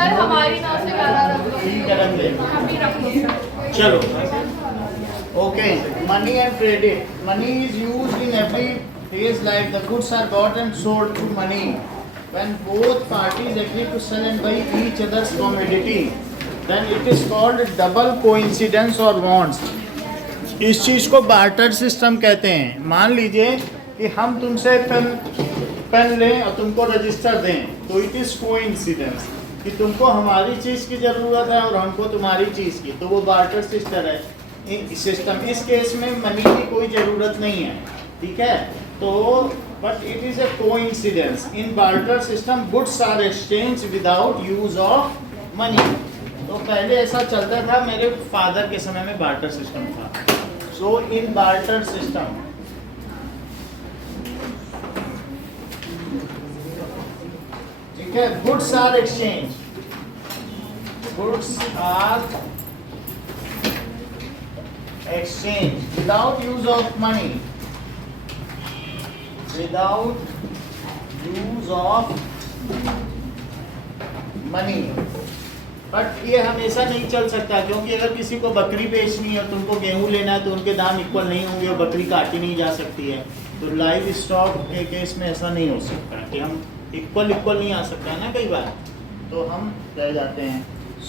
Sir हमारी 9 से 11 रख लो। ठीक है, रख दे। हम भी रख लो सर। चलो okay. Money and credit. Money is used in every day's life. The goods are bought and sold through money when both parties agree to sell and buy each other's commodity, then it is called double coincidence or bonds. इस चीज को barter system कहते हैं। मान लीजिए कि हम तुमसे पेन लें और तुमको रजिस्टर दें, तो इट इज कोइंसिडेंस कि तुमको हमारी चीज की जरूरत है और हमको तुम्हारी चीज की, तो वो बार्टर सिस्टम। इस केस में मनी की कोई जरूरत नहीं है, ठीक है। तो but it is a coincidence. In barter system goods are exchanged without use of money. तो पहले ऐसा चलता था, मेरे फादर के समय में barter system था। So in barter system ठीक है, goods are exchanged, goods are exchanged without use of money, without use of money। But ये हमेशा नहीं चल सकता, क्योंकि अगर किसी को बकरी बेचनी है और तुमको गेहूं लेना है तो उनके दाम इक्वल नहीं होंगे और बकरी काटी नहीं जा सकती है। तो लाइव स्टॉक के केस में ऐसा नहीं हो सकता कि हम इक्वल नहीं आ सकता है ना, कई बार तो हम रह जाते हैं।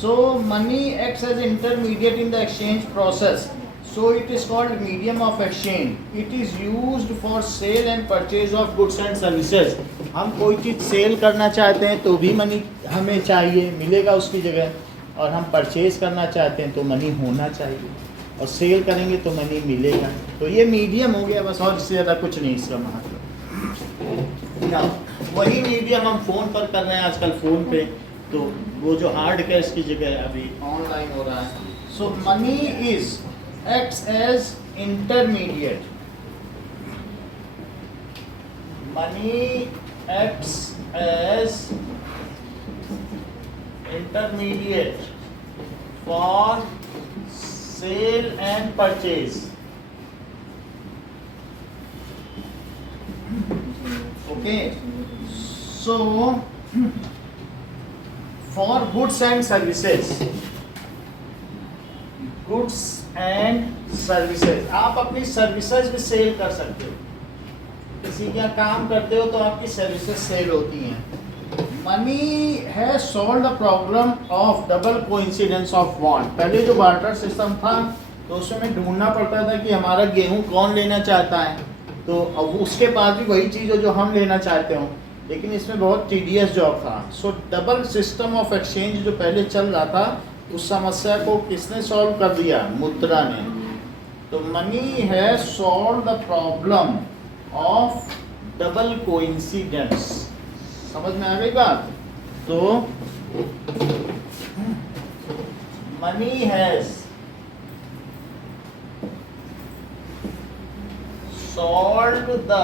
So money acts as intermediate in the exchange process, so it is called medium of exchange. It is used for sale and purchase of goods and services. हम कोई चीज़ सेल करना चाहते हैं तो भी मनी हमें चाहिए, मिलेगा उसकी जगह, और हम परचेज करना चाहते हैं तो मनी होना चाहिए, और सेल करेंगे तो मनी मिलेगा। तो ये मीडियम हो गया बस, और इससे ज़्यादा कुछ नहीं इसका महत्व। वही मीडियम हम फ़ोन पर कर रहे हैं आजकल, फ़ोन पे, तो वो जो हार्ड कैश की जगह अभी ऑनलाइन हो रहा है। So money is acts as intermediate. Money acts as intermediate for sale and purchase. Okay, so for goods and services, goods and services, आप अपनी सर्विसेज भी सेल कर सकते हो। किसी के यहाँ काम करते हो तो आपकी सर्विसेज सेल होती हैं। मनी है solve the problem of double coincidence of want. पहले जो बार्टर सिस्टम था तो उसमें ढूंढना पड़ता था कि हमारा गेहूं कौन लेना चाहता है, तो अब उसके पास भी वही चीज़ हो जो हम लेना चाहते हो, लेकिन इसमें बहुत टीडियस जॉब था। सो डबल सिस्टम ऑफ एक्सचेंज जो पहले चल रहा था, उस समस्या को किसने सॉल्व कर दिया? मुद्रा ने। तो मनी है solve the problem of double coincidence. समझ में आ गई बात? तो money has solve the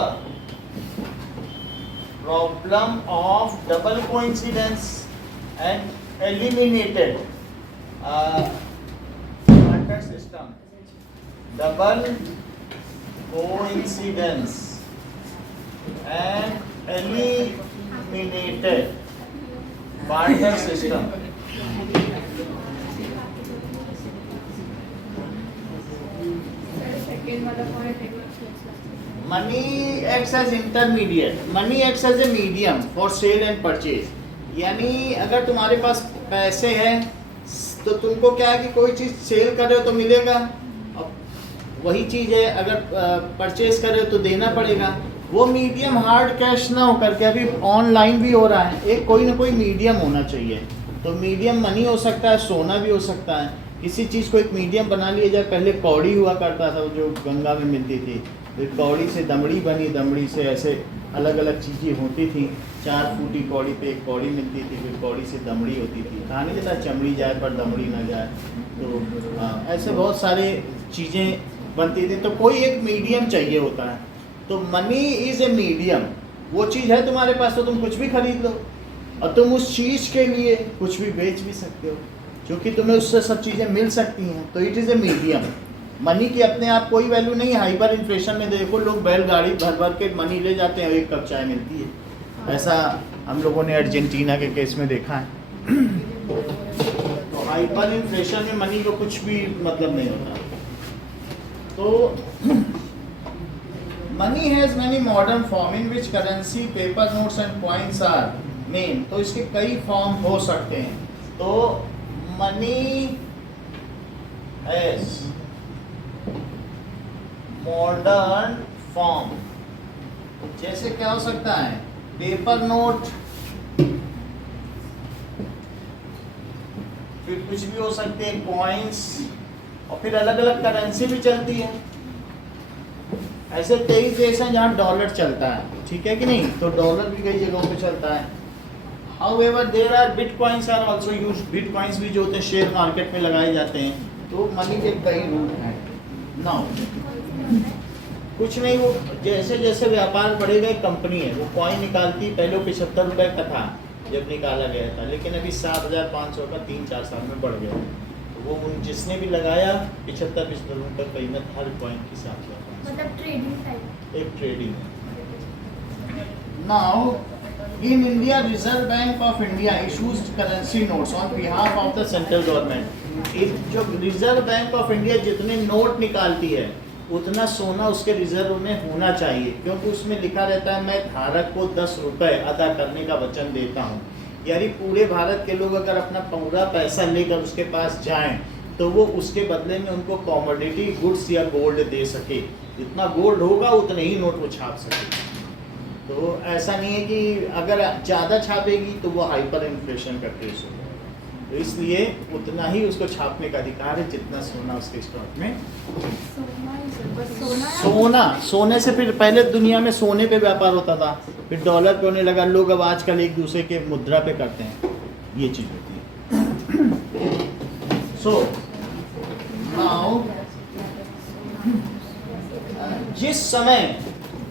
problem of double coincidence and eliminated barter system, double coincidence and eliminated barter system. Money acts as intermediate. Money acts as a medium for sale and purchase. यानी अगर तुम्हारे पास पैसे हैं तो तुमको क्या है कि कोई चीज़ सेल कर रहे हो तो मिलेगा, अब वही चीज़ है अगर परचेज कर रहे हो तो देना पड़ेगा। वो मीडियम हार्ड कैश ना हो करके अभी ऑनलाइन भी हो रहा है, एक कोई ना कोई मीडियम होना चाहिए। तो मीडियम मनी हो सकता है, सोना भी हो सकता है, किसी चीज़ को एक मीडियम बना लिया जाए। पहले कौड़ी हुआ करता था जो गंगा में मिलती थी, फिर कौड़ी से दमड़ी बनी, दमड़ी से ऐसे अलग अलग चीज़ें होती थी। 4 फूटी कौड़ी पे एक कौड़ी मिलती थी, फिर कौड़ी से दमड़ी होती थी। कहा नहीं चलता चमड़ी जाए पर दमड़ी ना जाए, तो ऐसे बहुत सारे चीज़ें बनती थी। तो कोई एक मीडियम चाहिए होता है। तो मनी इज़ ए मीडियम। वो चीज़ है तुम्हारे पास तो तुम कुछ भी खरीद लो, और तुम उस चीज़ के लिए कुछ भी बेच भी सकते हो, क्योंकि तुम्हें उससे सब चीज़ें मिल सकती हैं। तो it is a medium. Money की अपने आप कोई वैल्यू नहीं है। हाइपर इन्फ्लेशन में देखो लोग बैलगाड़ी भर भर के मनी ले जाते हैं और 1 कप चाय मिलती है। ऐसा हम लोगों ने अर्जेंटीना के केस में देखा है। तो हाइपर इन्फ्लेशन में मनी को कुछ भी मतलब नहीं होता। तो money has many modern form in which currency, paper notes and coins are main. तो इसके कई फॉर्म हो सकते हैं। तो मनी हैज मॉडर्न फॉर्म, जैसे क्या हो सकता है, पेपर नोट, फिर कुछ भी हो सकते हैं कॉइन्स, और फिर अलग अलग करेंसी भी चलती है। ऐसे 23 देश हैं जहाँ डॉलर चलता है, ठीक है कि नहीं, तो डॉलर भी कई जगहों पे चलता है। However, there are bitcoins are also used। bitcoins भी जो होते हैं शेयर मार्केट में लगाए जाते हैं। तो मनी के कई रूप हैं। नाउ कुछ नहीं, वो जैसे जैसे व्यापार बढ़ेगा, एक कंपनी है वो कॉइन निकालती, पहले 75 रुपए का था जब निकाला गया था, लेकिन अभी 7,500 का 3-4 साल में बढ़ गया। तो वो जिसने भी लगाया 75 रुपये का कीमत हर कॉइन की 7,500, मतलब ट्रेडिंग टाइप, एक ट्रेडिंग है। Now in India, Reserve Bank of India issues currency notes on behalf of the central government. जो रिजर्व बैंक ऑफ इंडिया जितने नोट निकालती है उतना सोना उसके रिजर्व में होना चाहिए, क्योंकि उसमें लिखा रहता है मैं धारक को 10 रुपये अदा करने का वचन देता हूँ। यानी पूरे भारत के लोग अगर अपना पूरा पैसा लेकर उसके पास जाएं तो वो उसके बदले में उनको कॉमोडिटी गुड्स या गोल्ड दे सके। जितना गोल्ड होगा उतने ही नोट वो छाप सके। तो ऐसा नहीं है कि अगर ज़्यादा छापेगी तो वो हाइपर इन्फ्लेशन का केस होगा। तो इसलिए उतना ही उसको छापने का अधिकार है जितना सोना उसके स्टॉक में। सोने से फिर पहले दुनिया में सोने पे व्यापार होता था, फिर डॉलर पे होने लगा। लोग अब आजकल एक दूसरे के मुद्रा पे करते हैं, ये चीज़ होती है। सो नाउ जिस समय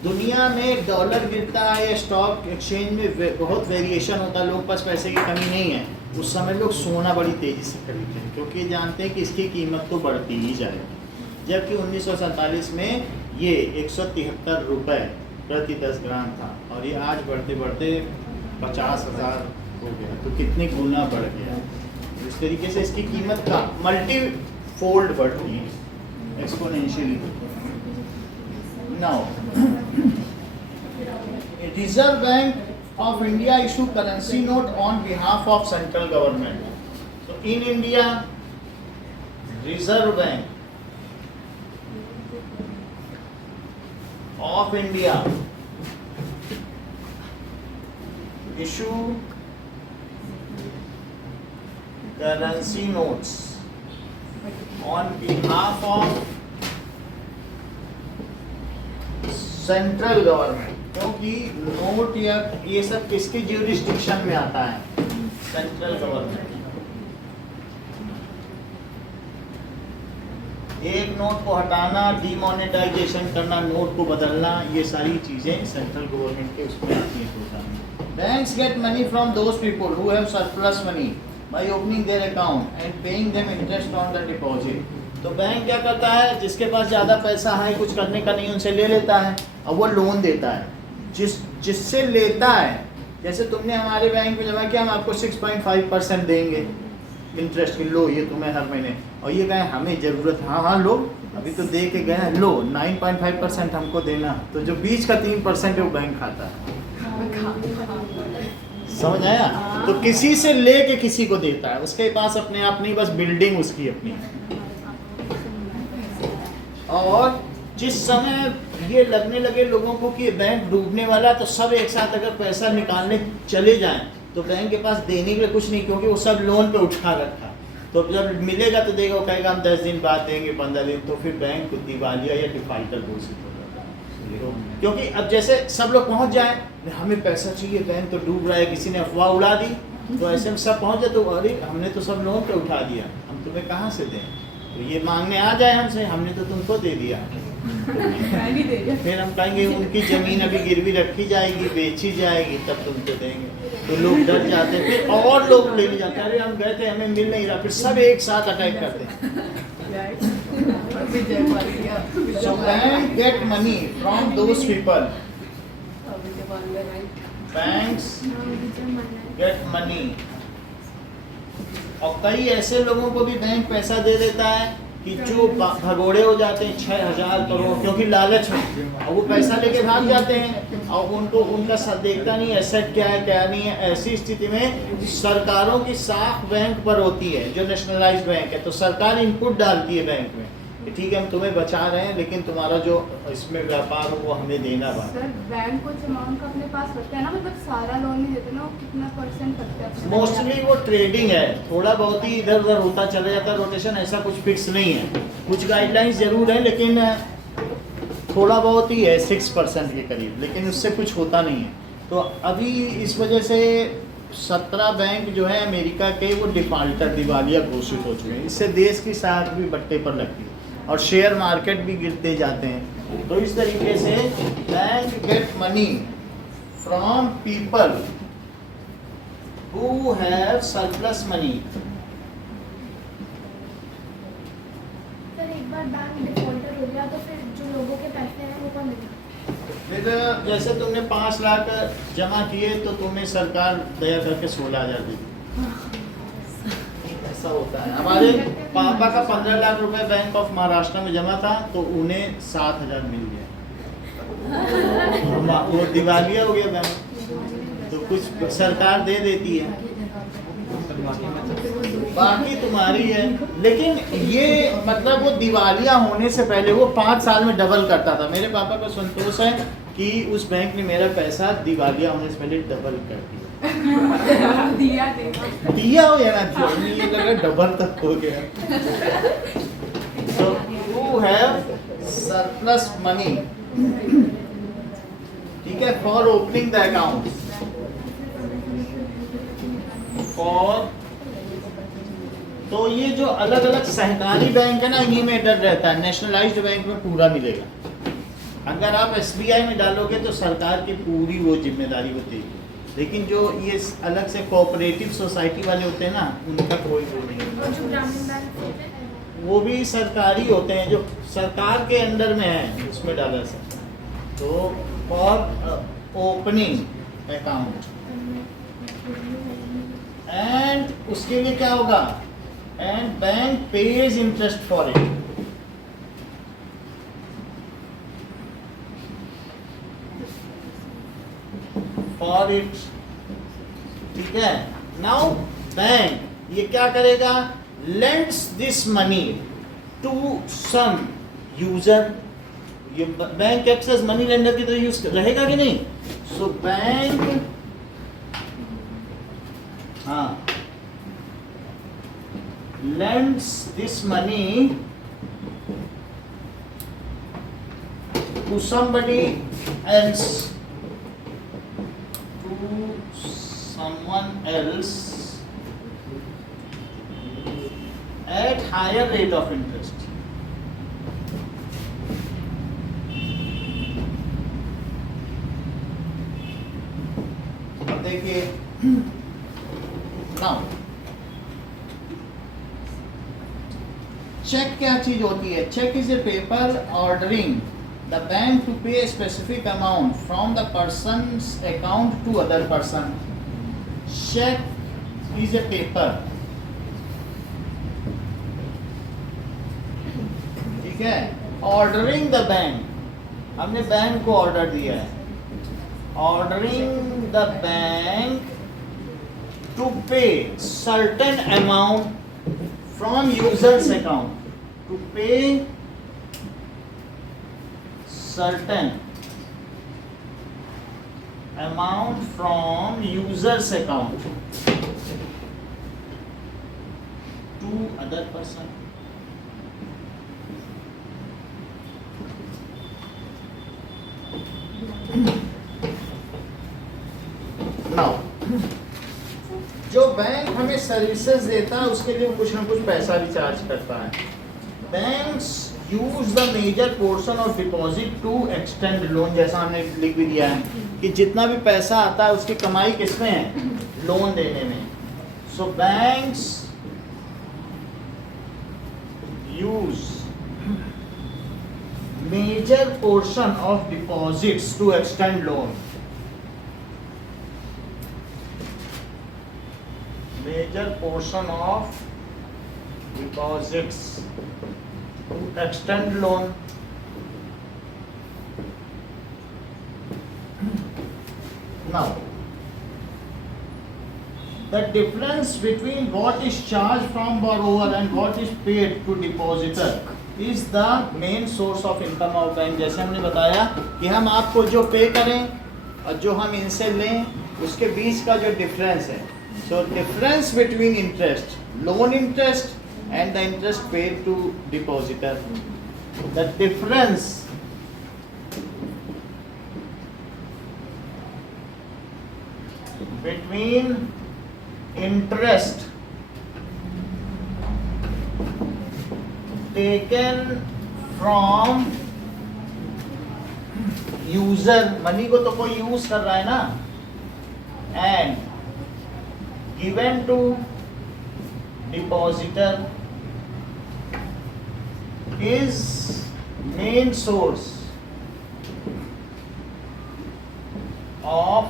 दुनिया में डॉलर गिरता है या स्टॉक एक्सचेंज में बहुत वेरिएशन होता है, लोगों के पास पैसे की कमी नहीं है, उस समय लोग सोना बड़ी तेज़ी से खरीदते हैं, क्योंकि जानते हैं कि इसकी कीमत तो बढ़ती ही जाएगी। जबकि 1947 में ये 173 रुपये प्रति 10 ग्राम था, और ये आज बढ़ते बढ़ते 50,000 हो गया। तो कितने गुना बढ़ गया। इस तरीके से इसकी कीमत का मल्टी फोल्ड बढ़ती है, exponentially. Now Reserve Bank of India issue currency note on behalf of central government. तो in India, Reserve Bank of India issue currency notes on behalf of central government. क्योंकि नोट या ये सब किसकी jurisdiction में आता है, सेंट्रल गवर्नमेंट। एक नोट को हटाना, डीमोनेटाइजेशन करना, नोट को बदलना, ये सारी चीजें सेंट्रल गवर्नमेंट के उसमें आती हैं। Banks get money from those people who have surplus money by opening their account and paying them interest on the deposit. तो बैंक क्या करता है, जिसके पास ज़्यादा पैसा है, कुछ करने का नहीं, उनसे ले लेता है और वो लोन देता है। जिससे लेता है, जैसे तुमने हमारे बैंक में जमा किया, हम आपको 6.5% देंगे इंटरेस्ट की, लो ये तुम्हें हर महीने, और ये कहें हमें ज़रूरत, हाँ लो, अभी तो दे के गए, लो 9.5% हमको देना। तो जो बीच का 3% है वो बैंक खाता है। समझ आया? तो किसी से ले के किसी को देता है, उसके पास अपने आप नहीं, बस बिल्डिंग उसकी अपनी। और जिस समय ये लगने लगे लोगों को कि बैंक डूबने वाला, तो सब एक साथ अगर पैसा निकालने चले जाएं तो बैंक के पास देने के लिए कुछ नहीं, क्योंकि वो सब लोन पे उठा रखा। तो जब मिलेगा तो देगा, वो कहेगा हम 10 दिन बाद देंगे, 15 दिन, तो फिर बैंक दिवालिया या डिफाल्टर घोषित हो जाता है। तो क्योंकि अब जैसे सब लोग पहुंच जाए, हमें पैसा चाहिए, बैंक तो डूब रहा है, किसी ने अफवाह उड़ा दी, तो ऐसे में सब पहुंच जाए, तो अरे हमने तो सब लोन पे उठा दिया, हम तुम्हें कहाँ से दें। तो ये मांगने आ जाए हमसे, हमने तो तुमको दे दिया। फिर हम कहेंगे उनकी जमीन अभी गिरवी रखी जाएगी, बेची जाएगी, तब तुमको देंगे। तो लोग डर जाते, फिर और लोग ले जाते, अरे हम गए थे हमें मिल नहीं रहा, फिर सब एक साथ अटैक करते हैं। So bank get money from those people. Banks get money और कई ऐसे लोगों को भी बैंक पैसा दे देता है कि जो भगोड़े हो जाते हैं 6,000 करोड़, क्योंकि लालच में, और वो पैसा लेके भाग जाते हैं और उनको उनका देखता नहीं एसेट क्या है क्या नहीं है। ऐसी स्थिति में सरकारों की साख बैंक पर होती है, जो नेशनलाइज्ड बैंक है, तो सरकार इनपुट डालती है बैंक में, ठीक है हम तुम्हें बचा रहे हैं लेकिन तुम्हारा जो इसमें व्यापार हो वो हमें देना बा। सर बैंक कुछ अमाउंट का अपने पास रखते हैं ना, मतलब सारा लोन नहीं देते ना, वो कितना परसेंट रखते हैं? मोस्टली वो ट्रेडिंग है, थोड़ा बहुत ही इधर उधर होता चला जाता है, रोटेशन ऐसा कुछ फिक्स नहीं है। कुछ गाइडलाइंस जरूर है लेकिन थोड़ा बहुत ही है, 6% के करीब, लेकिन उससे कुछ होता नहीं है। तो अभी इस वजह से 17 बैंक जो है अमेरिका के वो डिफाल्टर दिवालिया घोषित हो चुके हैं। इससे देश की साख भी बट्टे पर लगती है और शेयर मार्केट भी गिरते जाते हैं। तो इस तरीके से bank get money from people who have surplus money. Sir एक बार बैंक डिफॉल्टर हो गया तो फिर जो लोगों के पैसे हैं वो कौन देगा? फिर जैसे तुमने 5 लाख जमा किए तो तुम्हें सरकार दया करके 16,000 देगी। ऐसा होता है। हमारे पापा का 15 लाख रुपए बैंक ऑफ महाराष्ट्र में जमा था तो उन्हें 7,000 मिल गया। वो दिवालिया हो गया बैंक, तो कुछ सरकार दे देती है, बाकी तुम्हारी है। लेकिन ये मतलब वो दिवालिया होने से पहले वो 5 साल में डबल करता था। मेरे पापा को संतोष है कि उस बैंक ने मेरा पैसा दिवालिया होने से पहले डबल कर दिया। दिया हो या ना दिया, ये लग रहा डबल तक हो गया। So you have surplus money, ठीक है, for opening the account, for तो ये जो अलग अलग सहकारी बैंक है ना, इन्हीं में डर रहता है। नेशनलाइज्ड बैंक में पूरा मिलेगा। अगर आप SBI में डालोगे तो सरकार की पूरी वो जिम्मेदारी होती है, लेकिन जो ये अलग से कोऑपरेटिव सोसाइटी वाले होते हैं ना, उनका कोई वो नहीं और जो ग्रामीण बैंक है। होते हैं वो भी सरकारी होते हैं, जो सरकार के अंडर में है उसमें डाला सकते हैं। तो फॉर ओपनिंग अकाउंट एंड उसके लिए क्या होगा, and bank pays interest for it. For it, ठीक है। नाउ बैंक ये क्या करेगा, lends this money to some user. ये बैंक एक्सेस मनी लेंडर की तरह यूज रहेगा कि नहीं? सो बैंक हाँ lends this money to somebody else, to someone else at higher rate of interest. अब देखिए now चेक क्या चीज होती है? Cheque is a paper ordering the bank to pay a specific amount from the person's account to other person. Cheque is a paper, ठीक है। Ordering the bank, हमने bank को ऑर्डर दिया है। Ordering the bank to pay certain amount from user's account, to pay certain amount from user's account to other person. Now जो bank हमें services देता है उसके लिए कुछ ना कुछ पैसा भी चार्ज करता है। Banks use the major portion of deposit to extend loan, जैसा हमने लिख भी दिया है कि जितना भी पैसा आता है उसकी कमाई किसमें है, लोन देने में। So banks use major portion of deposits to extend loan. major portion of deposits to extend loan. Now, the difference between what is charged from borrower and what is paid to depositor is the main source of income of bank. जैसे हमने बताया कि हम आपको जो पे करें और जो हम इनसे लें उसके बीच का जो डिफरेंस है, so difference between interest, loan interest and the interest paid to depositor, the difference between interest taken from user, money को तो कोई यूज कर रहा है ना, and given to depositor is main source of,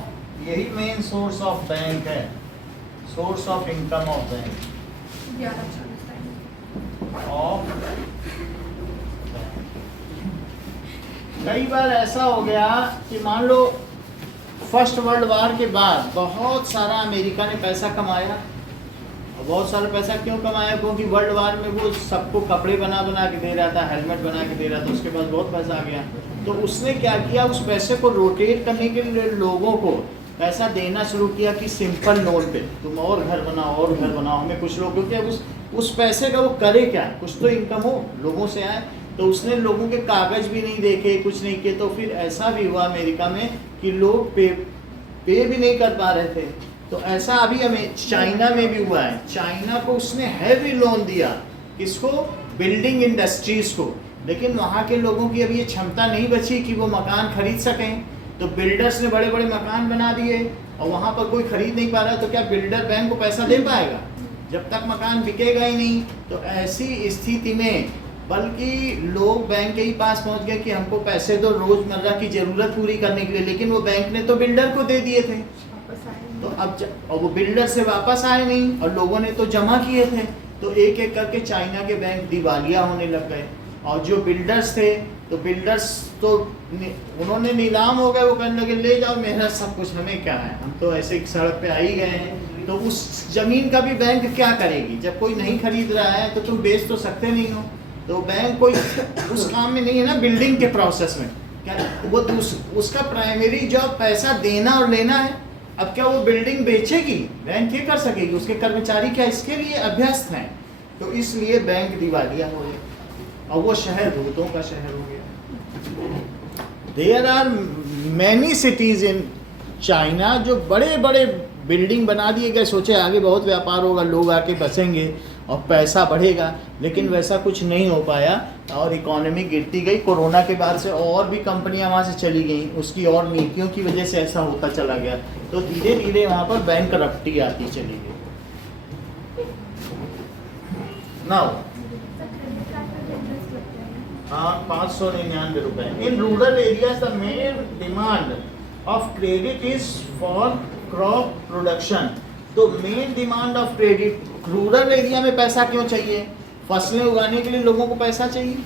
यही मेन सोर्स ऑफ बैंक है, source of income of bank, 11:40 time. Of. कई बार ऐसा हो गया कि मान लो फर्स्ट वर्ल्ड वार के बाद बहुत सारा अमेरिका ने पैसा कमाया, और बहुत सारा पैसा क्यों कमाया, क्योंकि वर्ल्ड वार में वो सबको कपड़े बना बना के दे रहा था, हेलमेट बना के दे रहा था, उसके पास बहुत पैसा आ गया। तो उसने क्या किया, उस पैसे को रोटेट करने के लिए लोगों को पैसा देना शुरू किया कि सिंपल लोन पे तुम और घर बनाओ और घर बनाओ, हमें कुछ लोग, क्योंकि उस पैसे का वो करे क्या, कुछ तो इनकम हो, लोगों से आए। तो उसने लोगों के कागज भी नहीं देखे, कुछ नहीं किए, तो फिर ऐसा भी हुआ अमेरिका में कि लोग पे भी नहीं कर पा रहे थे। तो ऐसा अभी हमें चाइना में भी हुआ है, चाइना को उसने हैवी लोन दिया, किसको, बिल्डिंग इंडस्ट्रीज को, लेकिन वहाँ के लोगों की अभी ये क्षमता नहीं बची कि वो मकान खरीद सकें। तो बिल्डर्स ने बड़े बड़े मकान बना दिए और वहाँ पर कोई खरीद नहीं पा रहा, तो क्या बिल्डर बैंक को पैसा दे पाएगा जब तक मकान बिकेगा ही नहीं। तो ऐसी स्थिति में बल्कि लोग बैंक के ही पास पहुँच गए कि हमको पैसे दो रोजमर्रा की ज़रूरत पूरी करने के लिए, लेकिन वो बैंक ने तो बिल्डर को दे दिए थे। तो अब और वो बिल्डर से वापस आए नहीं और लोगों ने तो जमा किए थे, तो एक एक करके चाइना के बैंक दिवालिया होने लग गए। और जो बिल्डर्स थे, तो बिल्डर्स तो उन्होंने नीलाम हो गए, वो कहने लगे ले जाओ मेरा सब कुछ, हमें क्या है, हम तो ऐसे सड़क पे आ ही गए हैं। तो उस जमीन का भी बैंक क्या करेगी, जब कोई नहीं खरीद रहा है तो तुम बेच तो सकते नहीं हो। तो बैंक कोई उस काम में नहीं है ना, बिल्डिंग के प्रोसेस में क्या वो उसका प्राइमरी जॉब पैसा देना और लेना है। अब क्या वो बिल्डिंग बेचेगी, बैंक ये कर सकेगी, उसके कर्मचारी क्या इसके लिए अभ्यस्त हैं। तो इसलिए बैंक दिवालिया हो गया और वो शहर भूतों का शहर हो गया। There are many cities in China जो बड़े बड़े बिल्डिंग बना दिए गए, सोचे आगे बहुत व्यापार होगा, लोग आके बसेंगे और पैसा बढ़ेगा, लेकिन वैसा कुछ नहीं हो पाया और इकोनॉमी गिरती गई। कोरोना के बाद से और भी कंपनियां वहाँ से चली गई, उसकी और नीतियों की वजह से ऐसा होता चला गया। तो धीरे धीरे वहाँ पर बैंकरप्टी आती चली गई। नाउ हाँ 599 रुपए। In rural areas the main demand of credit is for crop production. तो main demand of credit, rural area में पैसा क्यों चाहिए, फसलें उगाने के लिए लोगों को पैसा चाहिए।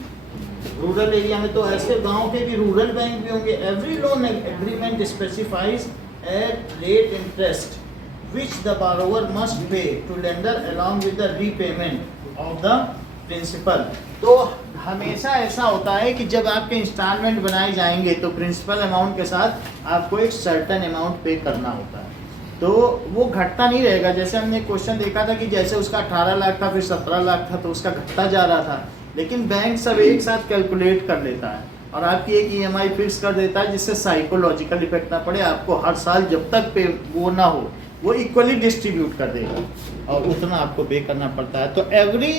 रूरल एरिया में तो ऐसे गांव के भी रूरल बैंक भी होंगे। Every loan agreement specifies at rate interest which the borrower must pay to lender along with the repayment of the principal। तो हमेशा ऐसा होता है कि जब आपके इंस्टॉलमेंट बनाए जाएंगे तो प्रिंसिपल अमाउंट के साथ आपको एक सर्टेन अमाउंट पे करना होता है, तो वो घटता नहीं रहेगा। जैसे हमने क्वेश्चन देखा था कि जैसे उसका 18 लाख था फिर 17 लाख था, तो उसका घटता जा रहा था, लेकिन बैंक सब एक साथ कैलकुलेट कर लेता है और आपकी एक EMI फिक्स कर देता है, जिससे साइकोलॉजिकल इफेक्ट ना पड़े, आपको हर साल जब तक पे वो ना हो वो इक्वली डिस्ट्रीब्यूट कर देगा और उतना आपको पे करना पड़ता है। तो एवरी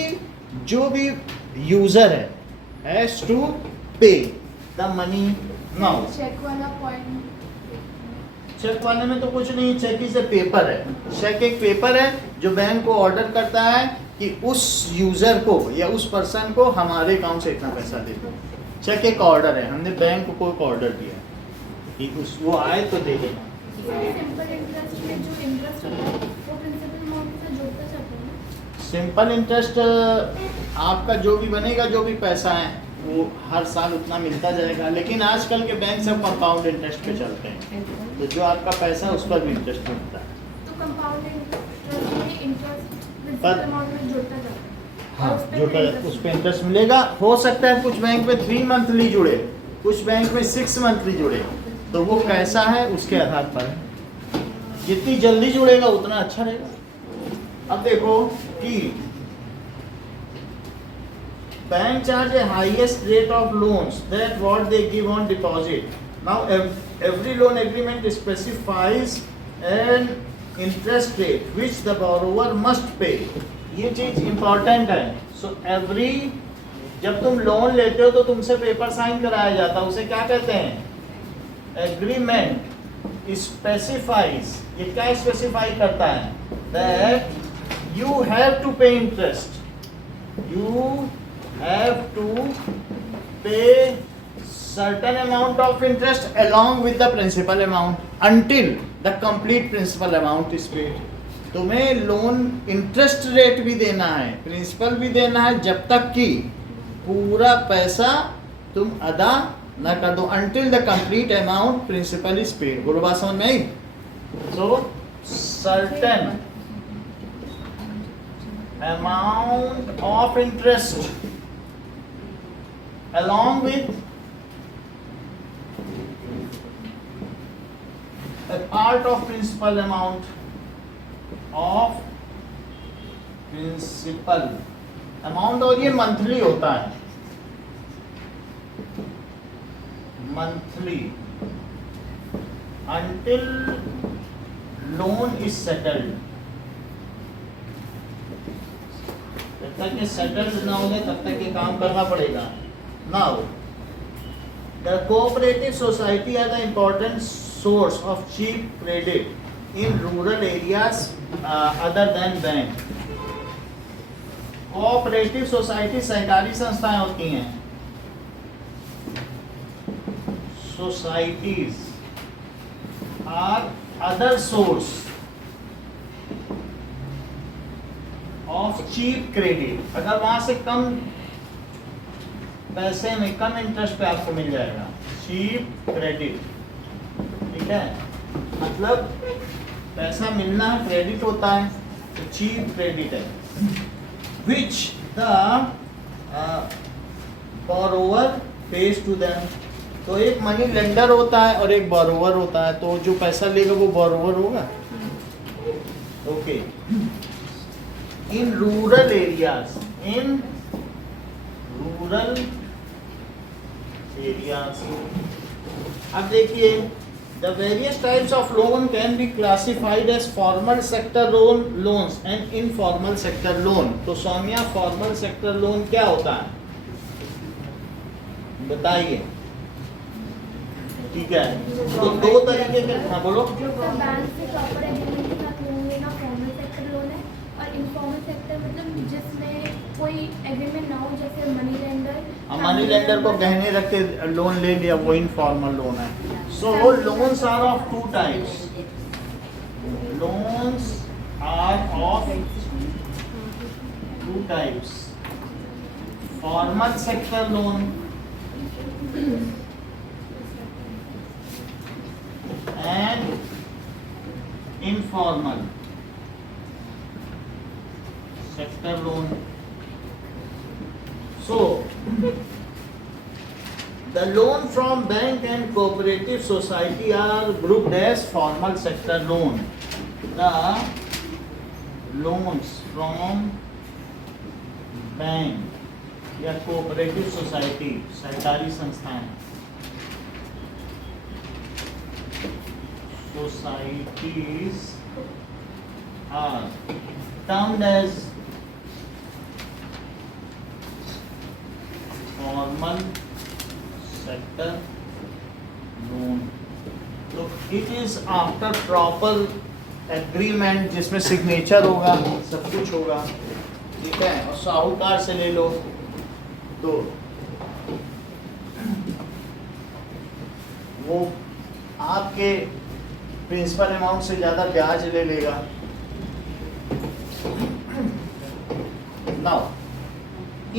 जो भी यूजर है has to pay the money now. Check वाला पॉइंट, चेक वाले में तो कुछ नहीं, चेक इज ए पेपर है। चेक एक पेपर है जो बैंक को ऑर्डर करता है कि उस यूजर को या उस पर्सन को हमारे अकाउंट से इतना पैसा दे दो। चेक एक ऑर्डर है, हमने बैंक को एक ऑर्डर दिया कि उस वो आए तो दे देना। सिंपल इंटरेस्ट में जो इंटरेस्ट होता है वो प्रिंसिपल अमाउंट से जुड़ सिंपल इंटरेस्ट आपका जो भी बनेगा, जो भी पैसा है वो हर साल उतना मिलता जाएगा, लेकिन आजकल के बैंक सब कंपाउंड इंटरेस्ट पे चलते हैं, तो जो आपका पैसा है उस पर भी इंटरेस्ट मिलता है। तो कंपाउंड इंटरेस्ट में इंटरेस्ट पर- प्रिंसिपल अमाउंट में जुड़ता जाता है। हाँ, और उस पे जो भी interest उस पर इंटरेस्ट मिलेगा। हो सकता है कुछ बैंक में 3 मंथली जुड़े, कुछ बैंक में 6 मंथली जुड़े, तो वो कैसा है उसके आधार पर है। जितनी जल्दी जुड़ेगा उतना अच्छा रहेगा। अब देखो कि bank charge a highest rate of loans that what they give on deposit. Now every loan agreement specifies an interest rate which the borrower must pay. ये चीज इम्पोर्टेंट है। सो एवरी जब तुम लोन लेते हो तो तुमसे पेपर साइन कराया जाता है, उसे क्या कहते हैं? एग्रीमेंट स्पेसिफाइज, ये क्या स्पेसिफाई करता है? दैट यू हैव टू पे interest, you have to pay certain amount of interest along with the principal amount until the complete principal amount is paid. तुम्हें लोन इंटरेस्ट रेट भी देना है, principal भी देना है, जब तक कि पूरा पैसा तुम अदा न कर दो, until the complete amount principal is paid। बोलो बात समझ में आई? So certain amount of interest along with a part of principal amount of principal amount, और ये मंथली होता है, monthly until loan is settled। जब तक ये सेटल्ड ना हो जाए तब तक ये काम करना पड़ेगा। Now, the cooperative society are the important source of cheap credit in rural areas other than bank। Cooperative society सहकारी संस्थाएं होती हैं, societies are other source of cheap credit. अगर वहां से कम पैसे में कम इंटरेस्ट पे आपको मिल जाएगा, चीप क्रेडिट, ठीक है, मतलब पैसा मिलना है, क्रेडिट होता है, तो चीप क्रेडिट है। Which the borrower pays to them. तो एक मनी लेंडर होता है और एक बोरोवर होता है, तो जो पैसा लेगा वो बोरोवर होगा। Okay, in rural areas, in rural areas. अब देखिए, the various types of loan can be classified as formal sector loan, loans and informal sector loan. तो सौम्या, फॉर्मल सेक्टर लोन क्या होता है बताइए? ठीक है, तो दो तरीके के, हाँ बोलो। बैंक से प्रॉपर एग्रीमेंट के साथ लोन लेना फॉर्मल सेक्टर लोन है, और इनफॉर्मल सेक्टर मतलब जिसमें कोई एग्रीमेंट ना हो, जैसे मनी लेंडर। मनी लेंडर को गहने रख के लोन ले लिया, वो इनफॉर्मल लोन है। So loans are of 2 types, loans are of 2 types, formal sector loan and informal sector loan. So the loan from bank and cooperative society are grouped as formal sector loan. The loans from bank या cooperative society, सरकारी संस्थाएं, societies are termed as formal sector loan. So it is after proper agreement जिसमें signature होगा, सब कुछ होगा, ठीक है। और साहूकार से ले लो तो वो आपके प्रिंसिपल अमाउंट से ज़्यादा ब्याज ले लेगा,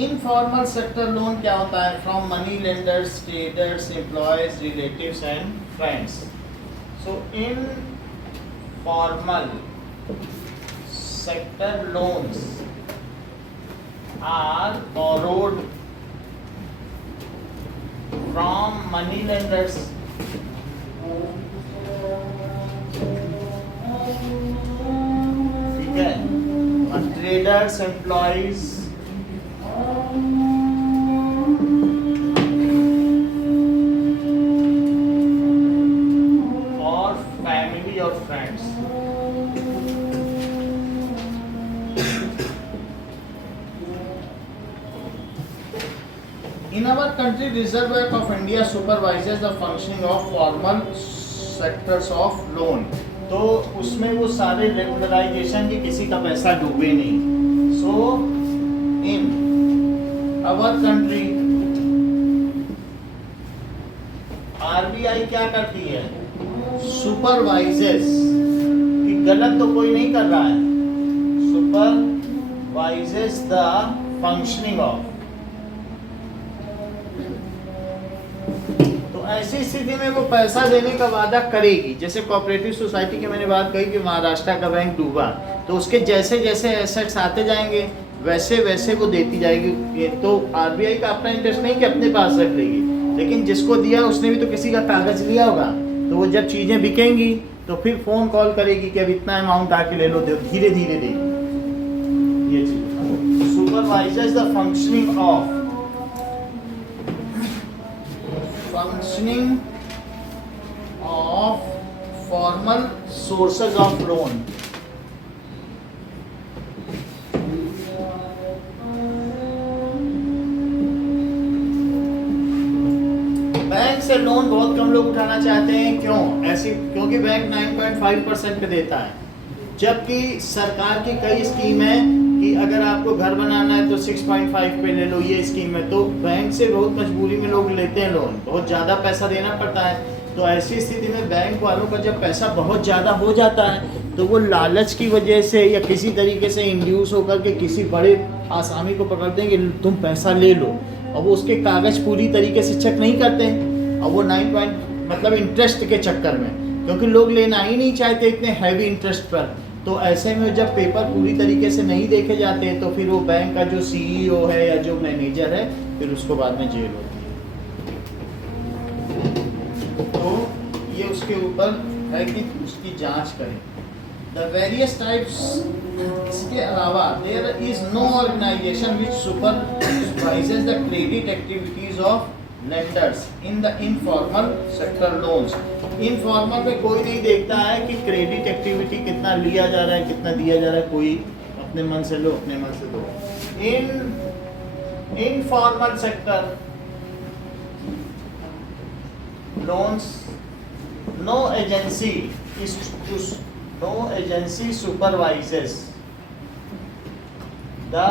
इनफॉर्मल सेक्टर लोन क्या होता है? From money lenders, traders, employees, relatives and friends. So informal sector loans are borrowed from money lenders, ठीक है, और traders, employees, और family और friends. In our country, Reserve Bank of India supervises the functioning of formal sectors of loan. तो उसमें वो सारे regularisation की किसी का पैसा डूबे नहीं. So in our country, RBI क्या करती है? Supervises कि गलत तो कोई नहीं कर रहा है. Supervises the functioning of. ऐसी स्थिति में वो पैसा देने का वादा करेगी. जैसे कोऑपरेटिव सोसाइटी की मैंने बात कही कि महाराष्ट्र का बैंक डूबा, तो उसके जैसे जैसे एसेट्स आते जाएंगे वैसे वैसे वो देती जाएगी. तो आरबीआई का अपना इंटरेस्ट नहीं कि अपने पास रख लेगी, लेकिन जिसको दिया उसने भी तो किसी का कागज लिया होगा. तो वो जब चीज़ें बिकेंगी तो फिर फ़ोन कॉल करेगी कि अब इतना अमाउंट आके ले लो, धीरे धीरे देगी. ये चीज़ supervises the functioning of formal sources of loan. Bank से लोन बहुत कम लोग उठाना चाहते हैं. क्यों ऐसी? क्योंकि बैंक 9.5% पे देता है, जबकि सरकार की कई स्कीम है कि अगर आपको घर बनाना है तो 6.5 पे ले लो. ये स्कीम है. तो बैंक से बहुत मजबूरी में लोग लेते हैं लोन, बहुत ज़्यादा पैसा देना पड़ता है. तो ऐसी स्थिति में बैंक वालों का जब पैसा बहुत ज़्यादा हो जाता है तो वो लालच की वजह से या किसी तरीके से इंड्यूस होकर के किसी बड़े आसामी को पकड़ते हैं कि तुम पैसा ले लो, और वो उसके कागज़ पूरी तरीके से चेक नहीं करते हैं. और वो 9 मतलब इंटरेस्ट के चक्कर में, क्योंकि लोग लेना ही नहीं चाहते इतने हैवी इंटरेस्ट पर. तो ऐसे में जब पेपर पूरी तरीके से नहीं देखे जाते हैं तो फिर वो बैंक का जो सीईओ है या जो मैनेजर है फिर उसको बाद में जेल होती है. तो ये उसके ऊपर है कि उसकी जांच करें. The various types. इसके अलावा there is no organisation which supervises the credit activities of lenders in the informal sector loans. Informal में कोई नहीं देखता है कि क्रेडिट एक्टिविटी कितना लिया जा रहा है, कितना दिया जा रहा है. कोई अपने मन से लो, अपने मन से दो. इन informal sector loans, no agency supervises the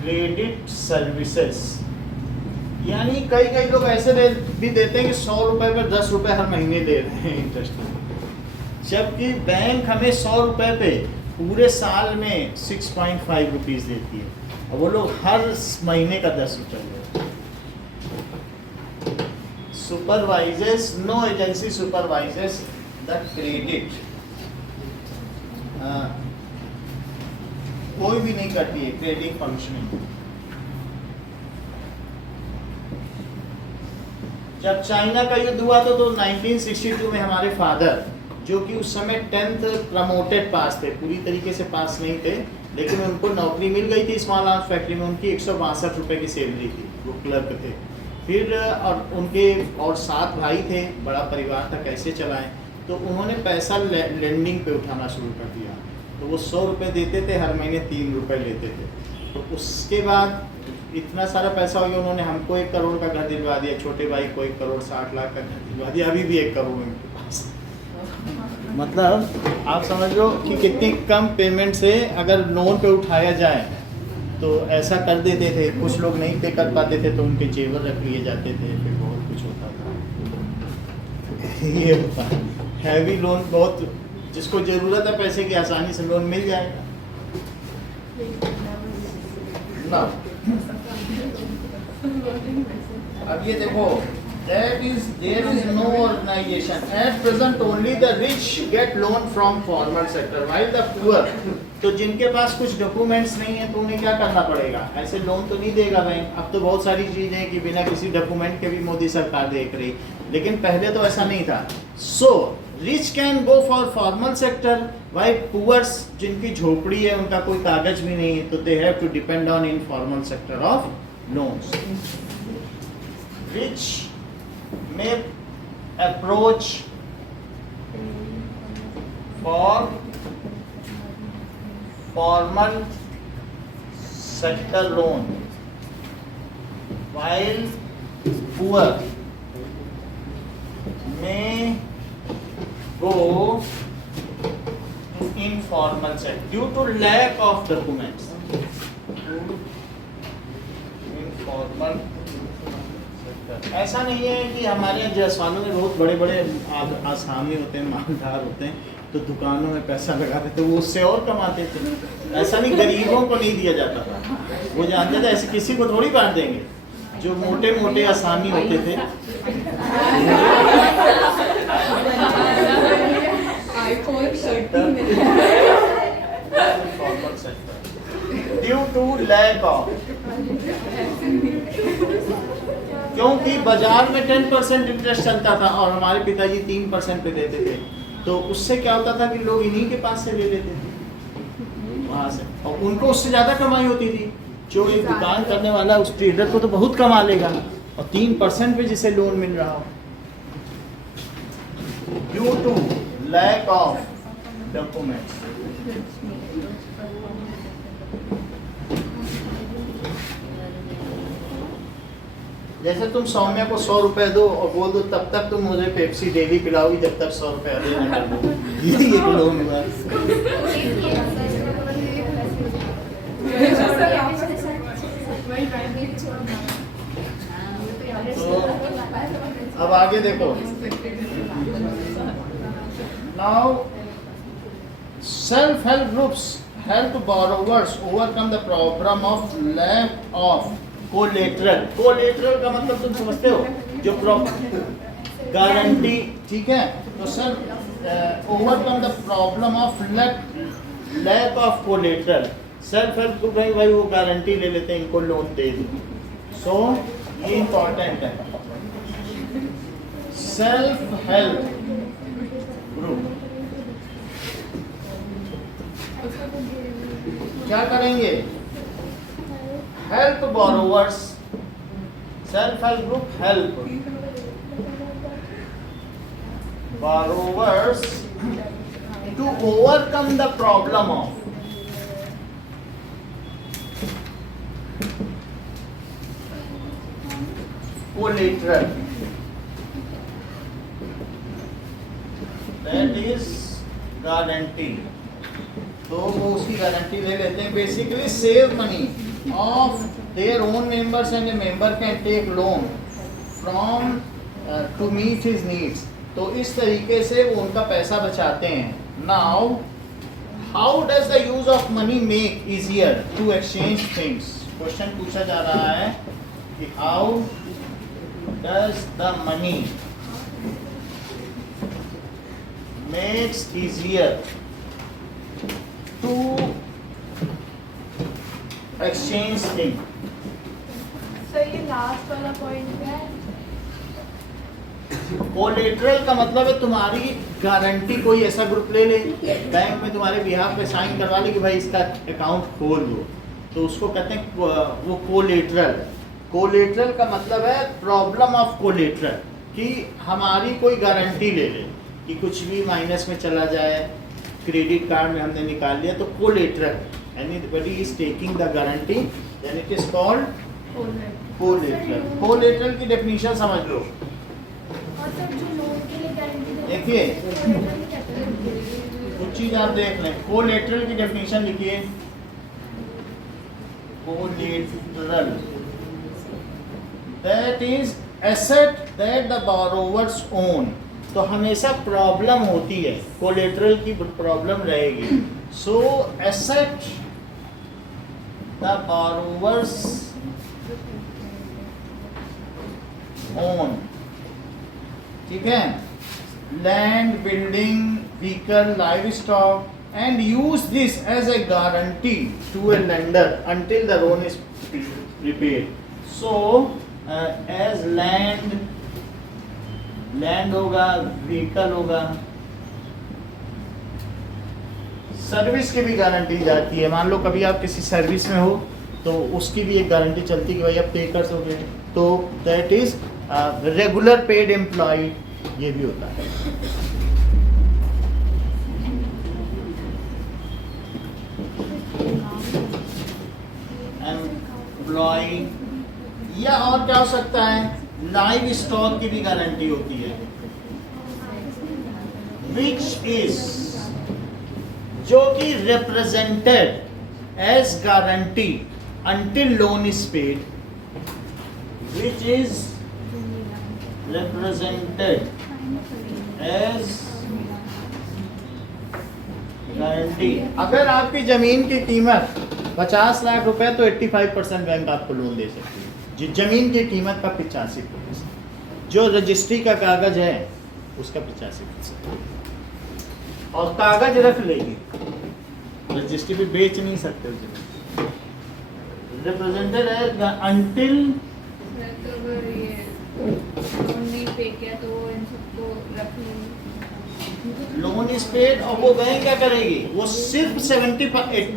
credit services. यानी कई लोग ऐसे भी देते हैं कि 100 रुपए पर 10 रुपए हर महीने दे रहे हैं इंटरेस्ट, जबकि बैंक हमें 100 रुपए पे पूरे साल में 6.5 रुपीज़ देती है, और वो लोग हर महीने का 10 रुपये देते हैं. Supervises, no agency supervises the credit. कोई भी नहीं करती है क्रेडिट फंक्शनिंग. जब चाइना का युद्ध हुआ तो 1962 में हमारे फादर, जो कि उस समय 10th प्रमोटेड पास थे, पूरी तरीके से पास नहीं थे, लेकिन उनको नौकरी मिल गई थी स्मॉल आर्म्स फैक्ट्री में. उनकी 162 रुपए की सैलरी थी, वो क्लर्क थे. फिर और उनके और 7 भाई थे, बड़ा परिवार था, कैसे चलाएं. तो उन्होंने पैसा लेंडिंग पे उठाना शुरू कर दिया. तो वो 100 रुपये देते थे, हर महीने 3 रुपये लेते थे. तो उसके बाद इतना सारा पैसा हो गया, उन्होंने हमको 1 करोड़ का घर दिलवा दिया, छोटे भाई को 1 करोड़ 60 लाख का घर दिलवा दिया. अभी भी 1 करोड़ उनके पास. मतलब आप समझ लो कि कितनी कम पेमेंट से अगर लोन पे उठाया जाए तो ऐसा कर देते थे. कुछ लोग नहीं पे कर पाते थे तो उनके जेवर रख लिए जाते थे, फिर बहुत कुछ होता था. ये होता है हैवी लोन. बहुत जिसको ज़रूरत है पैसे की आसानी से लोन मिल जाएगा. ना अब ये देखो, there is no organization at present, only the rich get loan from formal sector while the poor, तो जिनके पास कुछ डॉक्यूमेंट्स नहीं है तो उन्हें क्या करना पड़ेगा, ऐसे लोन तो नहीं देगा बैंक। अब तो बहुत सारी चीजें हैं कि बिना किसी डॉक्यूमेंट के भी मोदी सरकार देख रही, लेकिन पहले तो ऐसा नहीं था। So rich can go for formal sector while poors, जिनकी झोपड़ी है, उनका कोई कागज भी नहीं है, तो they have to depend on informal sector of loans. Rich may approach for formal sector loan, while poor may go to informal sector due to lack of documents. Informal, ऐसा नहीं है कि हमारे यहाँ जायसवालों में बहुत बड़े बड़े आसामी होते हैं, मालदार होते हैं, तो दुकानों में पैसा लगाते थे, वो उससे और कमाते थे। ऐसा नहीं, गरीबों को नहीं दिया जाता था, वो जानते थे ऐसे किसी को थोड़ी बांट देंगे। जो मोटे मोटे आसामी होते थे ड्यू टू लैक ऑफ, क्योंकि बाजार में 10% इंटरेस्ट चलता था और हमारे पिताजी 3% पे देते थे, तो उससे क्या होता था कि लोग इन्हीं के पास से ले लेते थे वहां से, और उनको उससे ज्यादा कमाई होती थी। जो एक दुकान करने वाला उस ट्रेडर को तो बहुत कमा लेगा, और 3% पे जिसे लोन मिल रहा हो। Due to lack of documents, जैसे तुम सौम्या को 100 रुपए दो और बोल दो तब तक तुम मुझे पेप्सी डेली पिलाओगी जब तक 100 रुपए देना कर दो, ये एक लोन हुआ। तो अब आगे देखो, now self help groups help borrowers overcome the problem of lack of collateral. Collateral का मतलब तुम समझते हो, जो गारंटी, ठीक है। तो sir overcome the problem of lack of collateral, self help group भाई वो गारंटी ले लेते हैं, इनको लोन दे दो। सो ये इंपॉर्टेंट है, सेल्फ हेल्प ग्रुप क्या करेंगे, help borrowers, self help group help borrowers to overcome the problem of collateral, that is guarantee. तो वो उसकी गारंटी ले लेते हैं, basically save money of their own members and a member can take loan from to meet his needs। तो इस तरीके से वो उनका पैसा बचाते हैं। Now how does the use of money make easier to exchange things? Question पूछा जा रहा है कि how does the money makes easier to exchange thing. Sir ये लास्ट वाला पॉइंट है, कोलेटरल का मतलब है तुम्हारी गारंटी, कोई ऐसा ग्रुप ले ले, बैंक में तुम्हारे बिहाफ पे साइन करवा ले कि भाई इसका अकाउंट खोल दो, तो उसको कहते हैं वो कोलेटरल। कोलेटरल का मतलब है प्रॉब्लम ऑफ कोलेटरल, कि हमारी कोई गारंटी ले ले कि कुछ भी माइनस में चला जाए, क्रेडिट कार्ड में हमने निकाल लिया, तो collateral anybody is taking the guarantee, then it is called collateral। collateral की डेफिनेशन समझ लो। और सर जो लोन के लिए गारंटी देखिए कुछ चीज आप देख लें, कोलेटरल की डेफिनेशन लिखिए, collateral that is asset that the borrowers own. तो हमेशा प्रॉब्लम होती है, कोलेटरल की प्रॉब्लम रहेगी। सो एसेट द borrowers own, ठीक है, land, building, vehicle, livestock and use this as a guarantee to a lender until the loan is repaid. So as land होगा, vehicle होगा, सर्विस की भी गारंटी जाती है। मान लो कभी आप किसी सर्विस में हो तो उसकी भी एक गारंटी चलती है कि भाई आप पे कर दोगे, तो that is regular paid employ, ये भी होता है। एम्प्लॉय, या और क्या हो सकता है, लाइव स्टॉक की भी गारंटी होती है, विच इज, जो कि represented as guarantee until loan is paid, which is represented as guarantee. अगर आपकी जमीन की कीमत 50 लाख रुपए तो 85% बैंक आपको लोन दे सकती है, जमीन की कीमत का 85%, जो रजिस्ट्री का कागज है उसका 85%, और कागज रख लेगी, रजिस्ट्री भी बेच नहीं सकते उसे। रिप्रेजेंटेड है अंटिल लोन इज पेड, और वो बैंक क्या करेगी, वो सिर्फ 75,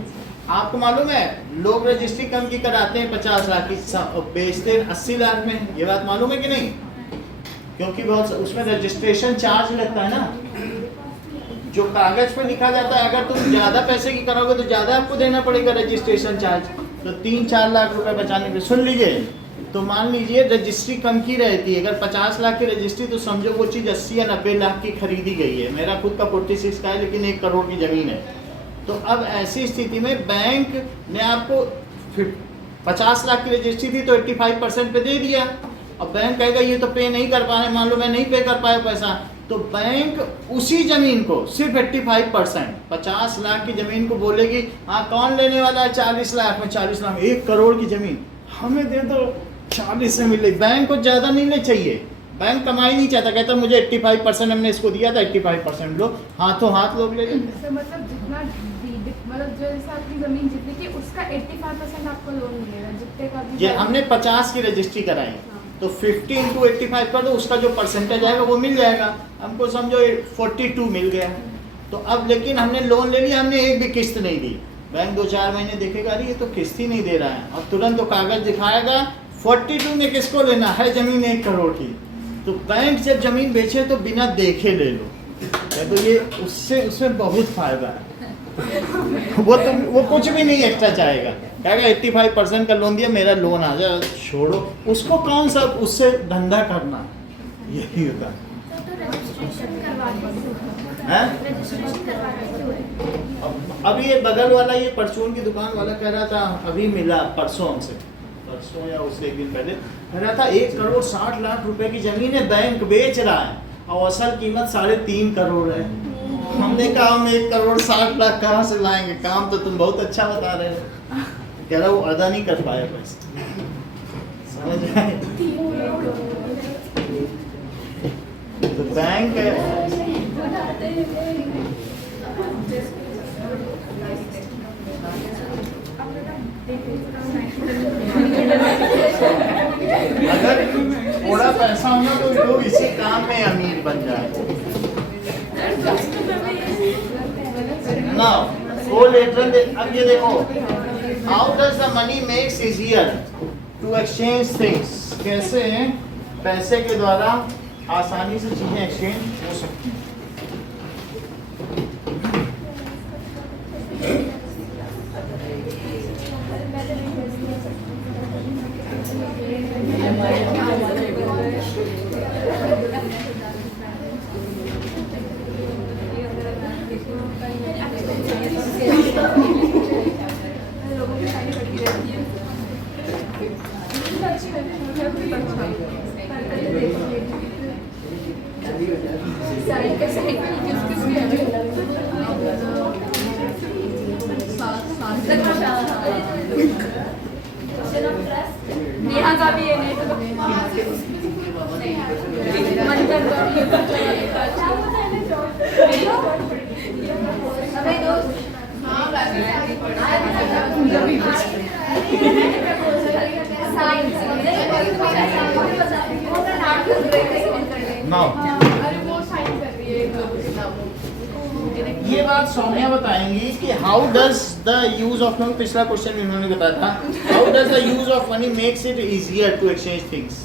आपको मालूम है लोग रजिस्ट्री कम की कराते हैं 50 लाख की, बेचते हैं 80 लाख में, ये बात मालूम है कि नहीं? क्योंकि बहुत उसमें रजिस्ट्रेशन चार्ज लगता है ना, जो कागज पे लिखा जाता है। अगर तुम ज्यादा पैसे की कराओगे तो ज्यादा आपको देना पड़ेगा रजिस्ट्रेशन चार्ज, तो 3-4 लाख रुपए बचाने के। सुन लीजिए, तो मान लीजिए रजिस्ट्री कम की रहती है, अगर 50 लाख की रजिस्ट्री, तो समझो वो चीज़ 80 या 90 लाख की खरीदी गई है। मेरा खुद का 46 का है, लेकिन 1 करोड़ की ज़मीन है। तो अब ऐसी स्थिति में बैंक ने आपको 50 लाख की रजिस्ट्री थी तो 85% पे दे दिया। अब बैंक कहेगा ये तो पे नहीं कर पा रहे, मान लो मैं नहीं पे कर पाया पैसा, तो बैंक उसी जमीन को सिर्फ 85%, 50 लाख की जमीन को बोलेगी हाँ कौन लेने वाला है 40 लाख में, 40 लाख 1 करोड़ की जमीन हमें दे दो, 40 में मिले। बैंक को ज़्यादा नहीं ले चाहिए, बैंक कमाई नहीं चाहता, कहता मुझे 85% हमने इसको दिया था, 85% लो, हाथों हाथ लोग ले लेंगे। मतलब जितना मतलब जो आपकी जमीन जितनी की उसका 85% आपको लोन मिलेगा, जितने का भी। ये हमने 50 की रजिस्ट्री कराई, तो 50 into 85 कर दो, उसका जो परसेंटेज आएगा वो मिल जाएगा। हमको समझो 42 मिल गया। तो अब लेकिन हमने लोन ले लिया, हमने एक भी किस्त नहीं दी, बैंक 2-4 महीने देखेगा अरे ये तो किस्त ही नहीं दे रहा है, और तुरंत तो कागज दिखाएगा 42 में किसको लेना है, जमीन 1 करोड़ की। तो बैंक जब जमीन बेचे तो बिना देखे ले लो, तो ये उसमें बहुत फायदा है। वो कुछ भी नहीं एक्स्ट्रा चाहेगा, कहेगा 85% का लोन दिया, मेरा लोन आ जाए, छोड़ो उसको, कौन सा उससे धंधा करना, यही होता है। अभी ये बगल वाला, ये परचून की दुकान वाला कह रहा था, अभी मिला परसों या उससे एक दिन पहले कह रहा था 1 करोड़ 60 लाख रुपए की जमीन है, बैंक बेच रहा है और असल कीमत 3.5 करोड़ है। हमने कहा हम 1 करोड़ 60 लाख कहाँ से लाएंगे, काम तो तुम बहुत अच्छा बता रहे हो। कह रहा वो अदा नहीं कर पाया पैसे, समझ आए? तो बैंक अगर थोड़ा पैसा होना तो लोग इसी काम में अमीर बन जाए। Now, collateral, अब ये देखो, how does the money makes easier to exchange things? कैसे पैसे के द्वारा आसानी से चीजें एक्सचेंज हो सकती हैं। यहाँ का भी ये नहीं तो वहाँ से मन करता है ये तो चाहिए अबे दोस्त हाँ नाउ अरे वो साइन कर रही है ये बात सौम्या बताएंगी कि how does the use of money, पिछला क्वेश्चन इन्होंने बताया था, how does the use of money makes it easier to exchange things.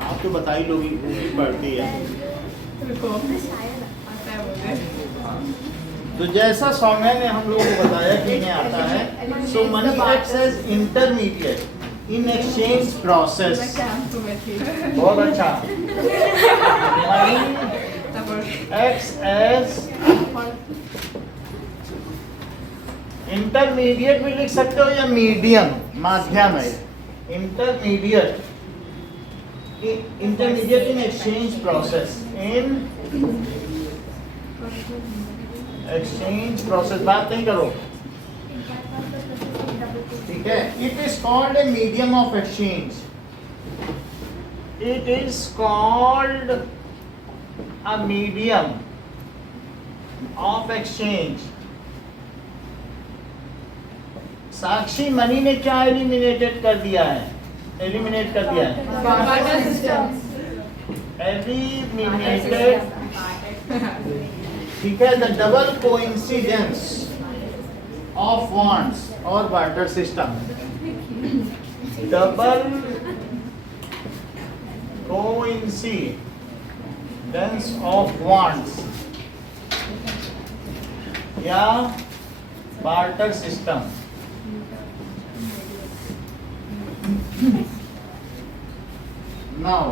आप तो बता ही लोगी, पढ़ती है। तो जैसा सौम्या ने हम लोगों को बताया कि इन्हें आता है, so money acts as intermediate in exchange process. बहुत अच्छा। मनी एक्ट्स एज इंटरमीडिएट भी लिख सकते हो या मीडियम, माध्यम है। Intermediate in exchange process, in exchange process. बात नहीं करो, ठीक है। It is called a medium of exchange, it is called a medium of exchange. Sakshi, money ने क्या एलिमिनेटेड कर दिया है, एलिमिनेट कर दिया है, एलिमिनेटेड, ठीक है। The double coincidence of wants और barter system, double coincidence of wants या barter system. Now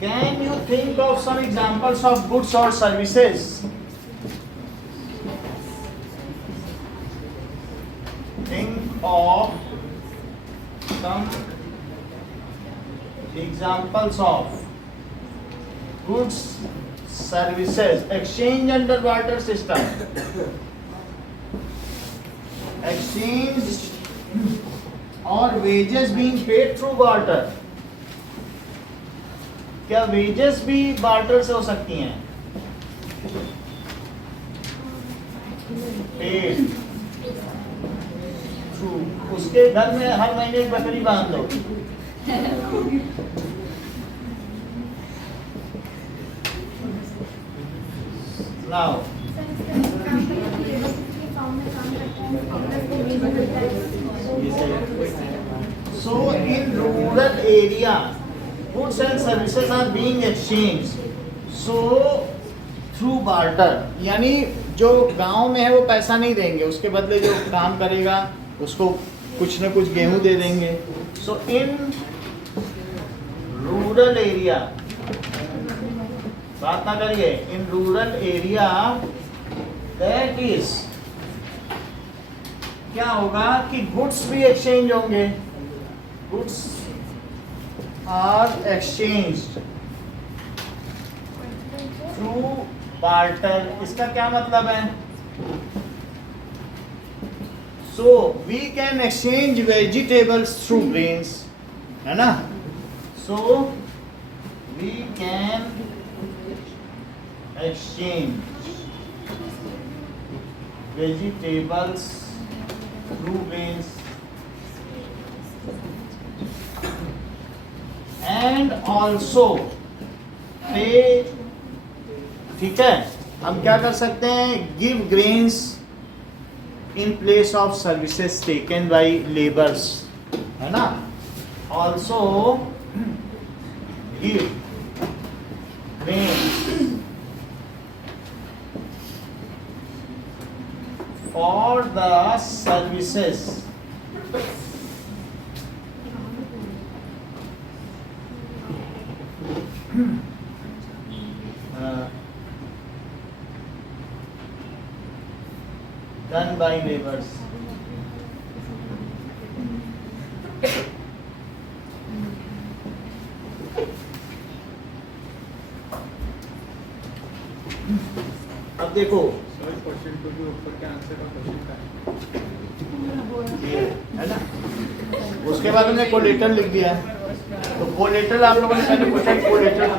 can you think of some examples of goods or services? Think of some examples of goods, services, exchange under barter system, exchange or wages being paid through barter। क्या wages भी barter से हो सकती हैं? Paid through, उसके घर में हर महीने एक बकरी बांध दो। Now so in rural area goods and services are being exchanged so through barter। यानी जो गांव में है वो पैसा नहीं देंगे, उसके बदले जो काम करेगा उसको कुछ न कुछ गेहूं दे देंगे। सो इन रूरल एरिया, बात ना करिए, in rural area that is, क्या होगा कि गुड्स भी एक्सचेंज होंगे, goods are exchanged through barter। इसका क्या मतलब है? So we can exchange vegetables through grains, है ना? So we can exchange vegetables through grains and also pay, ठीक है। हम क्या कर सकते हैं? Give grains in place of services taken by labours, है ना। Also give grains for the services done by laborers। अब देखो क्वेश्चन टू के ऊपर के आंसर का क्वेश्चन का ये है ना, उसके बाद हमने कोलेटरल लिख दिया। तो कोलेटरल आप लोगों ने पहले पूछा कोलेटरल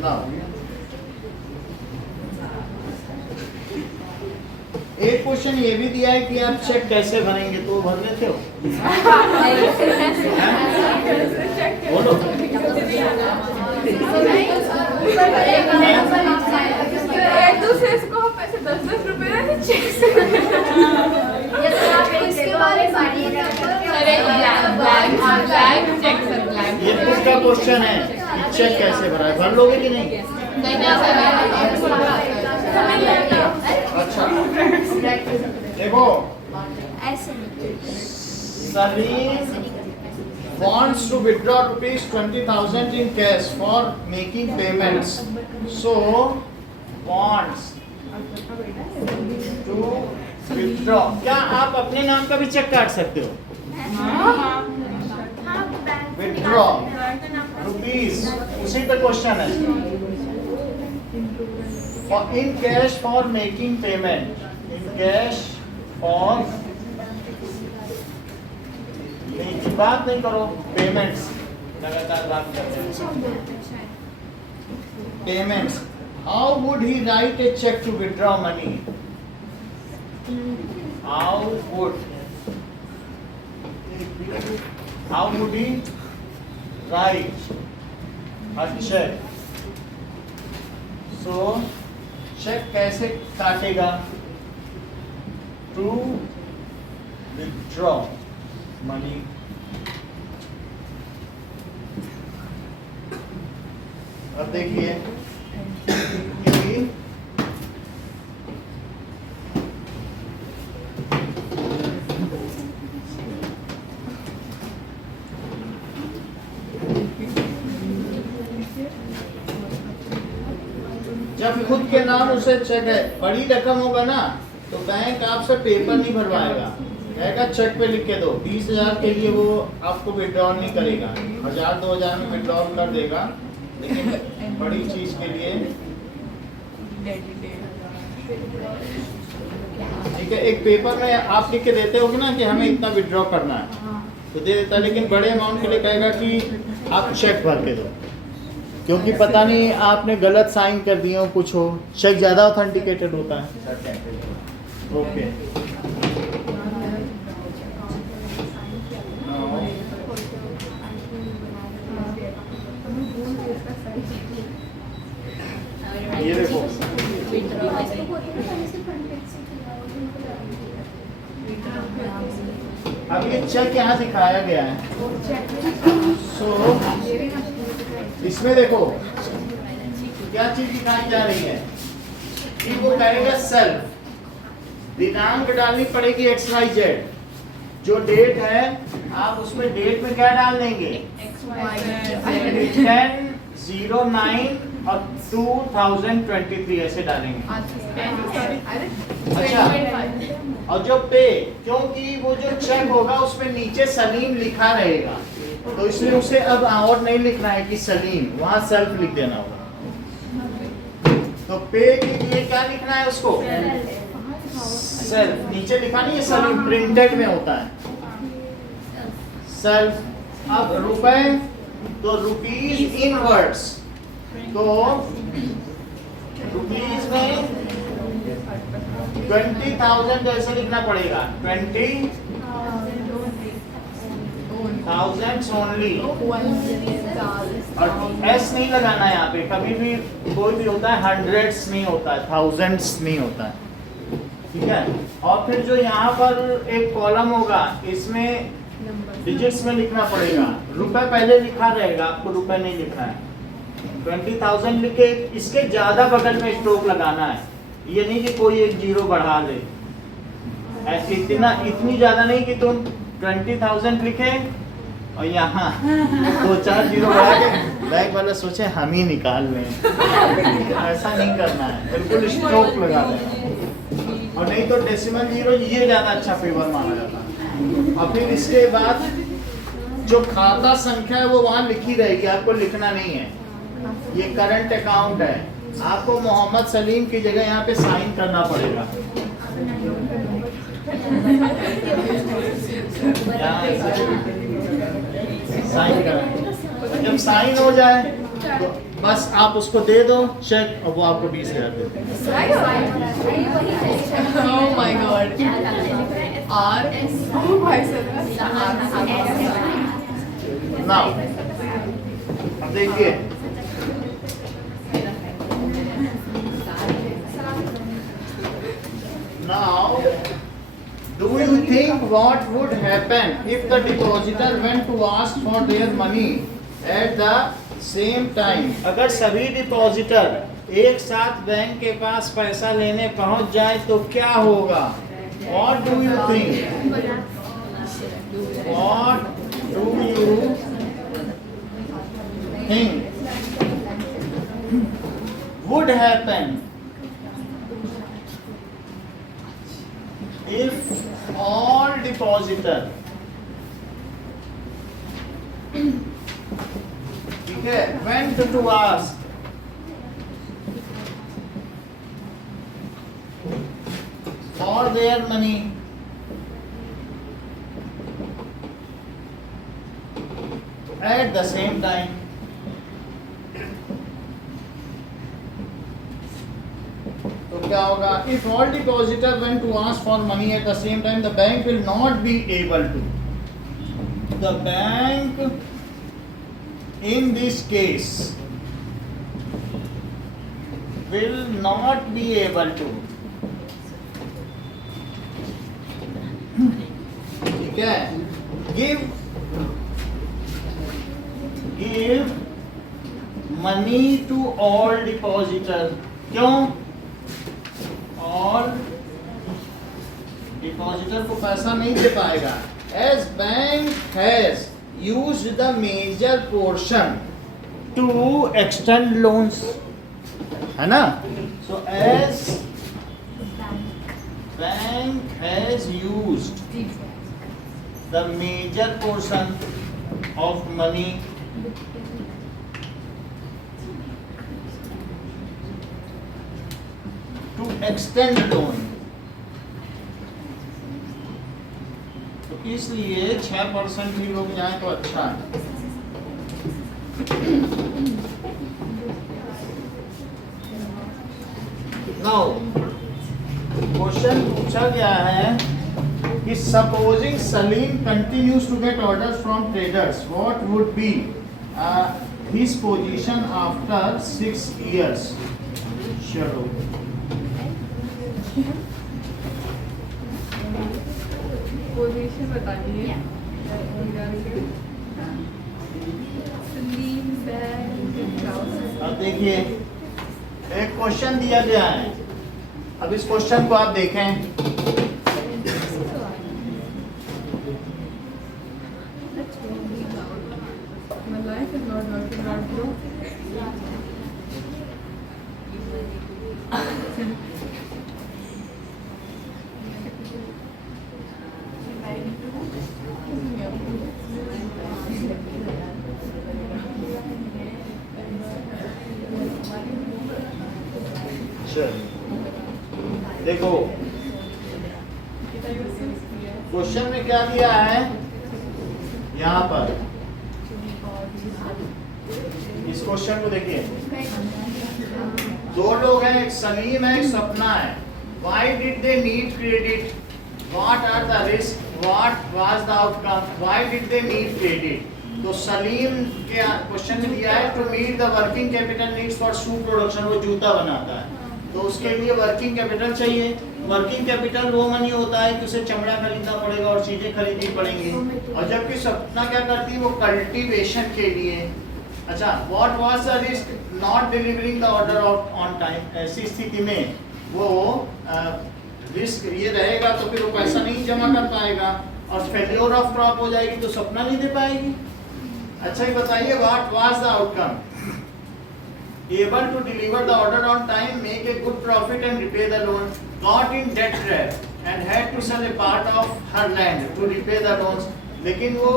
ना। एक क्वेश्चन ये भी दिया है कि आप चेक कैसे भरेंगे, तो भर लेते हो? बोलो। एक दूसरे को हम पैसे 10-10 रुपए ना चेक से ये बुक का क्वेश्चन है, चेक कैसे भरा है, भर लोगे कि नहीं? अच्छा देखो, Salim wants to withdraw rupees 20,000 in cash for making payments. So wants to withdraw. क्या आप अपने नाम का भी चेक काट सकते हो? Withdraw rupees, उसी पे क्वेश्चन है। In cash for making payment. In cash for बात नहीं करो, पेमेंट्स लगातार बात करते हैं। Payments, how would he write a cheque to withdraw money? How would he write a cheque? So cheque कैसे काटेगा? To withdraw money. अब देखिए जब खुद के नाम उसे चेक है, बड़ी रकम होगा ना तो बैंक आपसे पेपर नहीं भरवाएगा, कहेगा चेक पे लिख के दो। 20,000 के लिए वो आपको विड्रॉल नहीं करेगा, 1,000-2,000 में विड्रॉल कर देगा, लेकिन बड़ी चीज के लिए ठीक है। एक पेपर में आप लिख के देते होगे ना कि हमें इतना विड्रॉ करना है तो दे देता है, लेकिन बड़े अमाउंट के लिए कहेगा कि आप चेक भर के दो, क्योंकि पता नहीं आपने गलत साइन कर दिए हो कुछ हो। चेक ज़्यादा ऑथेंटिकेटेड होता है। ओके ये देखो, अब ये चेक यहाँ दिखाया गया है। सो इसमें देखो क्या चीज दिखाई जा रही है कि वो कहेगा सेल्फ, दिनांक डालनी पड़ेगी XYZ, जो डेट है आप उसमें डेट में क्या डाल देंगे? 10/09 और 2023 ऐसे डालेंगे। अच्छा, और जो पे, क्योंकि वो जो चेक होगा उसमें नीचे सलीम लिखा रहेगा, तो इसलिए उसे अब और नहीं लिखना है कि सलीम, वहां सेल्फ लिख देना होगा। तो पे के लिए क्या लिखना है उसको? सेल्फ। नीचे लिखा नहीं है सलीम, प्रिंटेड में होता है सेल्फ। अब रुपए, तो रुपीज इन वर्ड्स, तो रुपीज में 20,000 ऐसे लिखना पड़ेगा, 20,000 ओनली। और एस नहीं लगाना है यहाँ पे, कभी भी कोई भी होता है हंड्रेड्स नहीं होता है, थाउजेंड्स नहीं होता है, ठीक है। और फिर जो यहाँ पर एक कॉलम होगा इसमें डिजिट्स में लिखना पड़ेगा, रुपए पहले लिखा रहेगा, आपको रुपए नहीं लिखना है। 20,000 लिखे, इसके ज्यादा बगल में स्ट्रोक लगाना है, ये नहीं कि कोई एक जीरो बढ़ा ले, ऐसे इतनी ज्यादा नहीं कि तुम 20,000 लिखे और यहाँ 2-4 जीरो बढ़ा के बैंक वाला सोचे हम ही निकाल लें। ऐसा नहीं करना है, बिल्कुल स्ट्रोक लगा देना। और नहीं तो डेसिमल जीरो, ये ज्यादा अच्छा फेवर माना जाता है। और फिर इसके बाद जो खाता संख्या है वो वहां लिखी रहेगी, आपको लिखना नहीं है। ये करंट अकाउंट है, आपको मोहम्मद सलीम की जगह यहाँ पे साइन करना पड़ेगा। साइन करना, जब साइन हो जाए तो बस आप उसको दे दो चेक, और वो आपको 20,000 दे देंगे। Oh my God. Oh भाई नाउ अब देखिए, now do you think what would happen if the depositor went to ask for their money at the same time? अगर सभी डिपॉजिटर एक साथ बैंक के पास पैसा लेने पहुंच जाए तो क्या होगा? What do you think? What do you think would happen if all depositor, ठीक है, went to ask for their money at the same time? तो क्या होगा? If all depositor went to ask for money at the same time, the bank will not be able to. The bank, in this case, will not be able to. ठीक है? Give money to all depositor. क्यों? और depositor को पैसा नहीं दे पाएगा। As bank has used the major portion to extend loans, है ना? So as bank has used the major portion of money to extend loan, तो इसलिए 6% भी लोग जाए तो अच्छा है। Now, क्वेश्चन पूछा गया है कि supposing Salim continues to get orders from traders, what would be his position after 6 years? चलो पोजीशन बतानी है। सलीम बैंक। अब देखिए, एक क्वेश्चन दिया गया है, अब इस क्वेश्चन को आप देखें। My life is not working out, bro. देखो क्वेश्चन में क्या दिया है, यहाँ पर इस क्वेश्चन को देखिए, दो लोग हैं, एक सलीम है, एक सपना है। Why did they need credit? What are the risks? What was the outcome? Why did they need credit? तो सलीम के क्वेश्चन में दिया है to meet the working capital needs for shoe production, वो जूता बनाता है तो उसके लिए वर्किंग कैपिटल चाहिए। वर्किंग कैपिटल वो मनी होता है कि उसे चमड़ा खरीदना पड़ेगा और चीजें खरीदनी पड़ेंगी, और जबकि सपना क्या करती है, वो कल्टीवेशन के लिए। अच्छा, what was the risk? Not delivering the order on time. ऐसी स्थिति में वो रिस्क ये रहेगा तो फिर वो पैसा नहीं जमा कर पाएगा और फेल्योर ऑफ क्रॉप हो जाएगी तो सपना नहीं दे पाएगी। अच्छा ये बताइए, what was the outcome? Able to deliver the order on time, make a good profit and repay the loan. Got in debt trap and had to sell a part of her land to repay the loans. लेकिन वो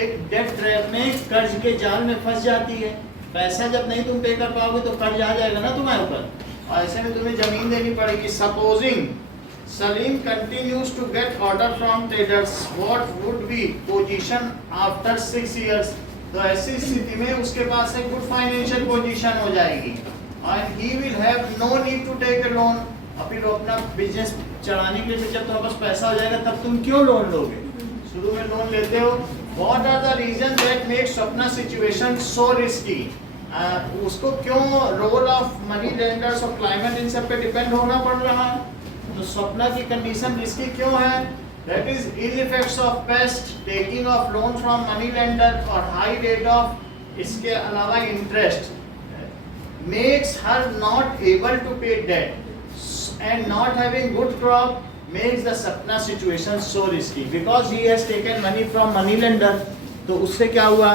एक debt trap में, कर्ज के जाल में फंस जाती है। पैसा जब नहीं तुम पे कर पाओगे तो कर्ज आ जाएगा ना तुम्हारे ऊपर, और ऐसे में तुम्हें जमीन देनी पड़ेगी। Supposing Salim continues to get order from traders, what would be position after 6 years? तो ऐसी स्थिति में उसके पास एक गुड फाइनेंशियल पोजीशन हो जाएगी, and he will have no need to take a loan। और फिर वो अपना बिजनेस चलाने के लिए जब तुम्हारे पास पैसा हो जाएगा तब तुम क्यों लोन लोगे? शुरू में लोन लेते हो। What are the reasons that make Swapna situation so risky? उसको क्यों रोल ऑफ मनी लेंडर्स और क्लाइमेट इन सब पे डिपेंड होना पड़ रहा है? तो स्वप्ना की कंडीशन रिस्की क्यों है? That is ill effects of pest, taking of loan from money lender और high rate of इसके अलावा interest makes her not able to pay debt and not having good crop makes the Sapna situation so risky because he has taken money from money lender। तो उससे क्या हुआ?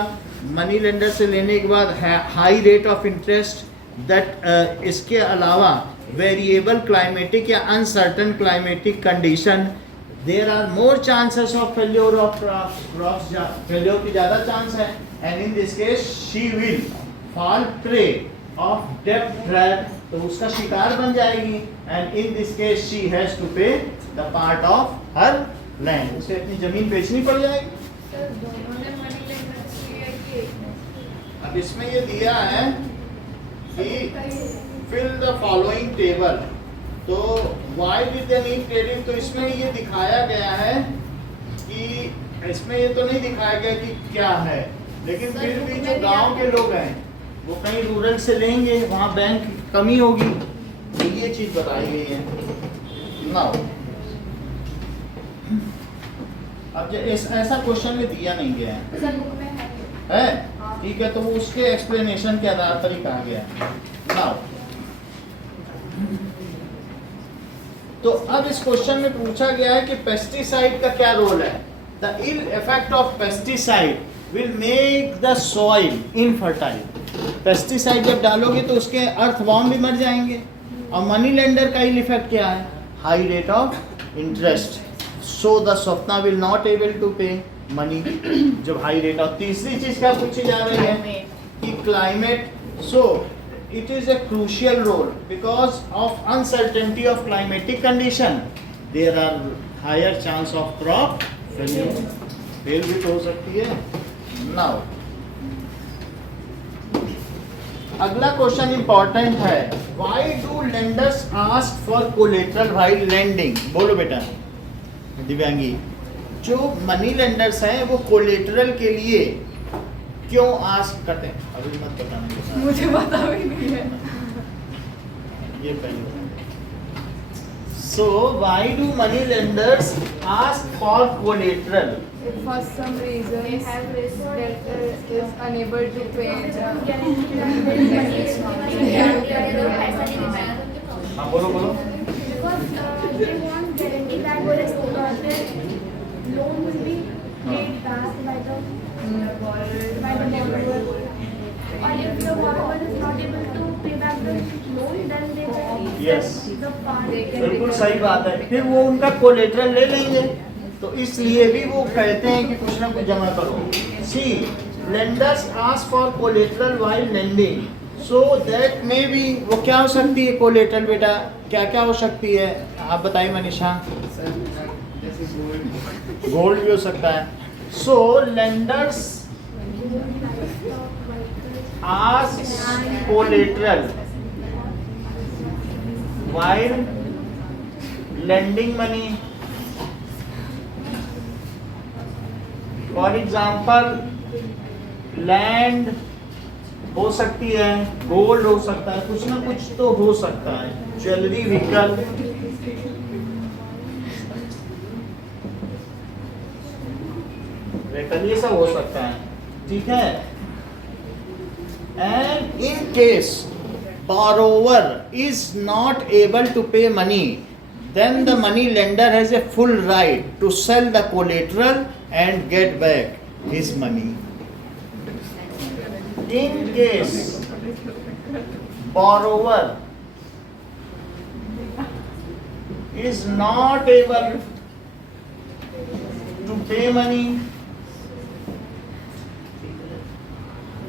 Money lender से लेने के बाद high rate of interest, that इसके अलावा वेरिएबल क्लाइमेटिक या uncertain climatic condition, there are more chances of failure of crops, failure की ज़्यादा चांस है। And in this case she will fall prey of डेब्ट ट्रैप, तो उसका शिकार बन जाएगी। And in this case she has to pay the part of her land, उसे अपनी जमीन बेचनी पड़ जाएगी। अब इसमें ये दिया है कि फिल द फॉलोइंग टेबल, तो why did they need credit, तो इसमें ये दिखाया गया है कि इसमें ये तो नहीं दिखाया गया कि क्या है, लेकिन फिर भी जो गांव के लोग हैं वो कहीं रूरल से लेंगे, वहाँ बैंक की कमी होगी, तो ये चीज बताई गई है। नाउ अब ऐसा क्वेश्चन में दिया नहीं गया है, ठीक है, तो वो उसके एक्सप्लेनेशन के आधार पर ही कहा गया है। नाउ तो अब इस क्वेश्चन में पूछा गया है कि पेस्टिसाइड का क्या रोल है। The ill effect of pesticide will make the soil infertile. Pesticide जब डालोगे तो उसके अर्थवॉर्म भी मर जाएंगे। और मनी लेंडर का इल इफेक्ट क्या है? High rate of interest, so the Swapna will not able to pay money जब हाई रेट। और तीसरी चीज क्या पूछी जा रही है कि climate, so it is a crucial role because of uncertainty of climatic condition, there are higher chance of crop failure, fail भी तो हो सकती है। now अगला क्वेश्चन इंपॉर्टेंट है, why do lenders ask for collateral while lending? बोलो बेटा दिव्यांगी, जो मनी लेंडर्स हैं वो कोलेटरल के लिए क्यों आस्क करते हैं? अभी मत बताना, मुझे पता भी नहीं है। ये पहले so why do money lenders ask for collateral? For some reason, They have risk debtor is unable to pay हाँ बोलो बोलो। Because they want guarantee that their loan will be paid back by the borrower. Or if the borrower is not able to pay back the loan, then they can Yes. the part. बिल्कुल सही बात है, फिर वो उनका collateral ले लेंगे, तो इसलिए भी वो कहते हैं कि कुछ ना कुछ जमा करो। See lenders ask for collateral while lending, so that may be, वो क्या हो सकती है कोलेटरल बेटा, क्या क्या हो सकती है आप बताइए मनीषा? गोल्ड भी हो सकता है। So lenders ask collateral while lending money, for example land हो सकती है, गोल्ड हो सकता है, कुछ ना कुछ तो हो सकता है, ज्वेलरी, व्हीकल। व्हीकल ये सब हो सकता है, ठीक है। And in case borrower is not able to pay money, then the money lender has a full right to sell the collateral and get back his money. In case borrower is not able to pay money,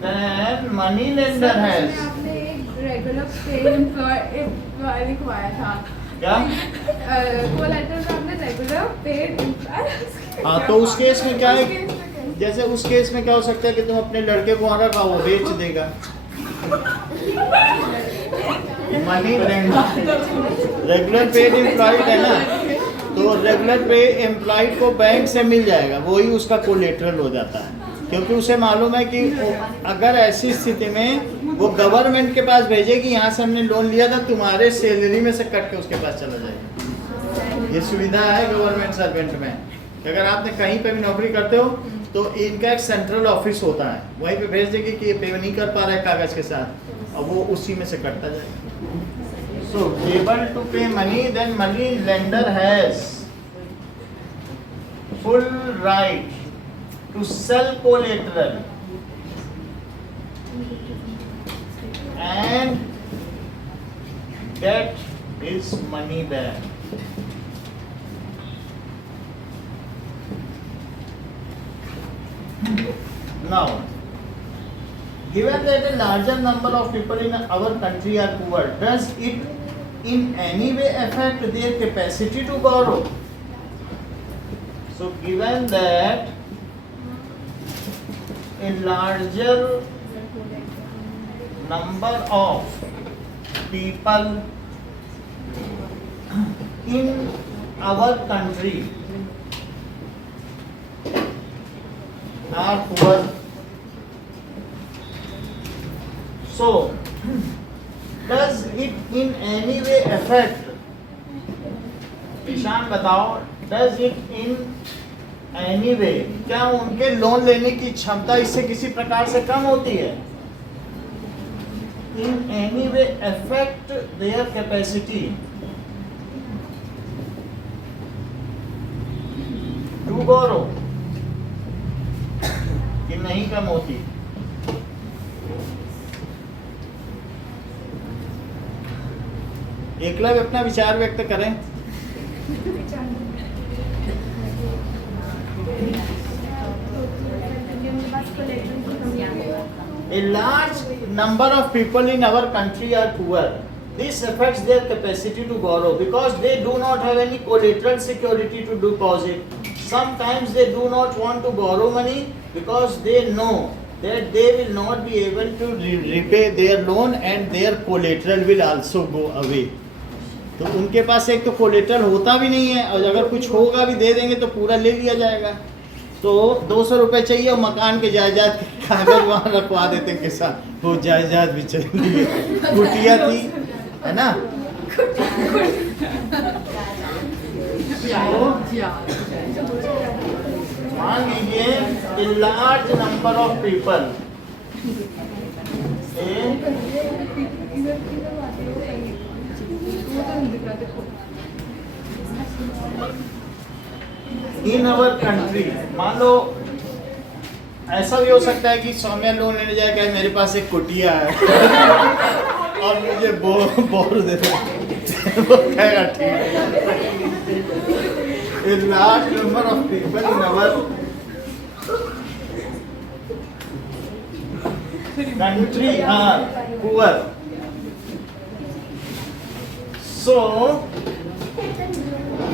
then money lender has. आपने एक regular पे employ लिखवाया था क्या? Collateral में आपने regular paid employ. हाँ, तो उस केस में क्या है, जैसे उस केस में क्या हो सकता है कि तुम अपने लड़के को वहाँ रखा, वो बेच देगा। मनी रेगुलर पेड एम्प्लॉयड है ना, तो रेगुलर पे एम्प्लॉयड को बैंक से मिल जाएगा, वही उसका कोलेटरल हो जाता है, क्योंकि उसे मालूम है कि अगर ऐसी स्थिति में वो गवर्नमेंट के पास भेजेगी, यहाँ से हमने लोन लिया था, तुम्हारे सैलरी में से कट के उसके पास चला जाएगा। ये सुविधा है गवर्नमेंट सर्वेंट में, कि अगर आपने कहीं पे भी नौकरी करते हो तो इनका एक सेंट्रल ऑफिस होता है, वहीं पे भेज देगी कि ये पे नहीं कर पा रहा है कागज के साथ, और वो उसी में से कटता जाएगा। So able to pay money, then money lender has full right to sell collateral and get his money back. Now, given that a larger number of people in our country are poor, does it in any way affect their capacity to borrow? So, given that a larger number of people in our country are poor, so does it in any way affect, Ishan बताओ, does it in any way, क्या उनके loan लेने की क्षमता इससे किसी प्रकार से कम होती है? In any way affect their capacity to borrow, कि नहीं कम होती? एकलव्य अपना विचार व्यक्त करें। A large number of people in our country are poor. This affects their capacity to borrow because they do not have any collateral security to deposit. Sometimes they do not want to borrow money because they know that they will not be able to repay their loan and their collateral will also go away. तो उनके पास एक तो collateral होता भी नहीं है, और अगर कुछ होगा भी दे देंगे तो पूरा ले लिया जाएगा। तो 200 रुपये चाहिए और मकान के जायदाद के कागज वहाँ रखवा देते हैं किसान, वो जायदाद भी चली कुटिया थी, है ना। मान लीजिए large number of people in our country, मान लो ऐसा भी हो सकता है कि सौम्या लोन लेने जाएगा, मेरे पास एक कुटिया है और मुझे बोर दे दो, वो कहेगा ठीक है। A large number of people in our country are poor, so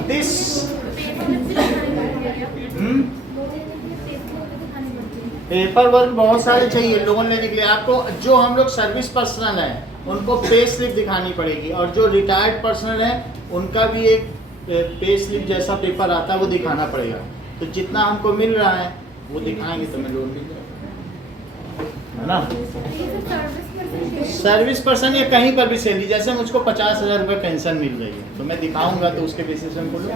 this paper work बहुत सारे चाहिए लोन लेने के लिए। आपको जो हम लोग सर्विस पर्सनल हैं उनको पे स्लिप दिखानी पड़ेगी, और जो रिटायर्ड पर्सनल है उनका भी एक पे स्लिप जैसा पेपर आता है वो दिखाना पड़ेगा। तो जितना हमको मिल रहा है वो दिखाएंगे तो मैं लोन मिल जाएगा, है ना। सर्विस पर्सन या कहीं पर भी सैलरी, जैसे मुझको 50,000 रुपये पेंशन मिल रही है तो मैं दिखाऊंगा तो उसके बेसिस में बोलूँ,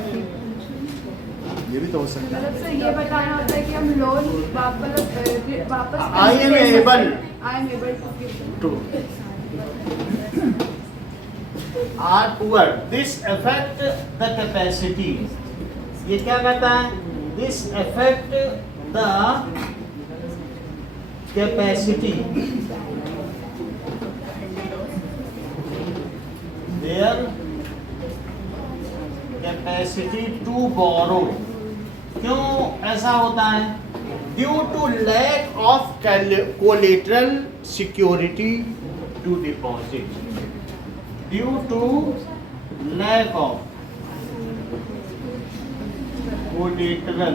ये भी तो हो सकता है। मतलब ये बताना होता है कि हम लोन वापस I am able to are poor, this affect the capacity. ये क्या कहता है? This affect the capacity, their capacity to borrow. क्यों ऐसा होता है? Due to lack of collateral security to deposit, due to lack of collateral,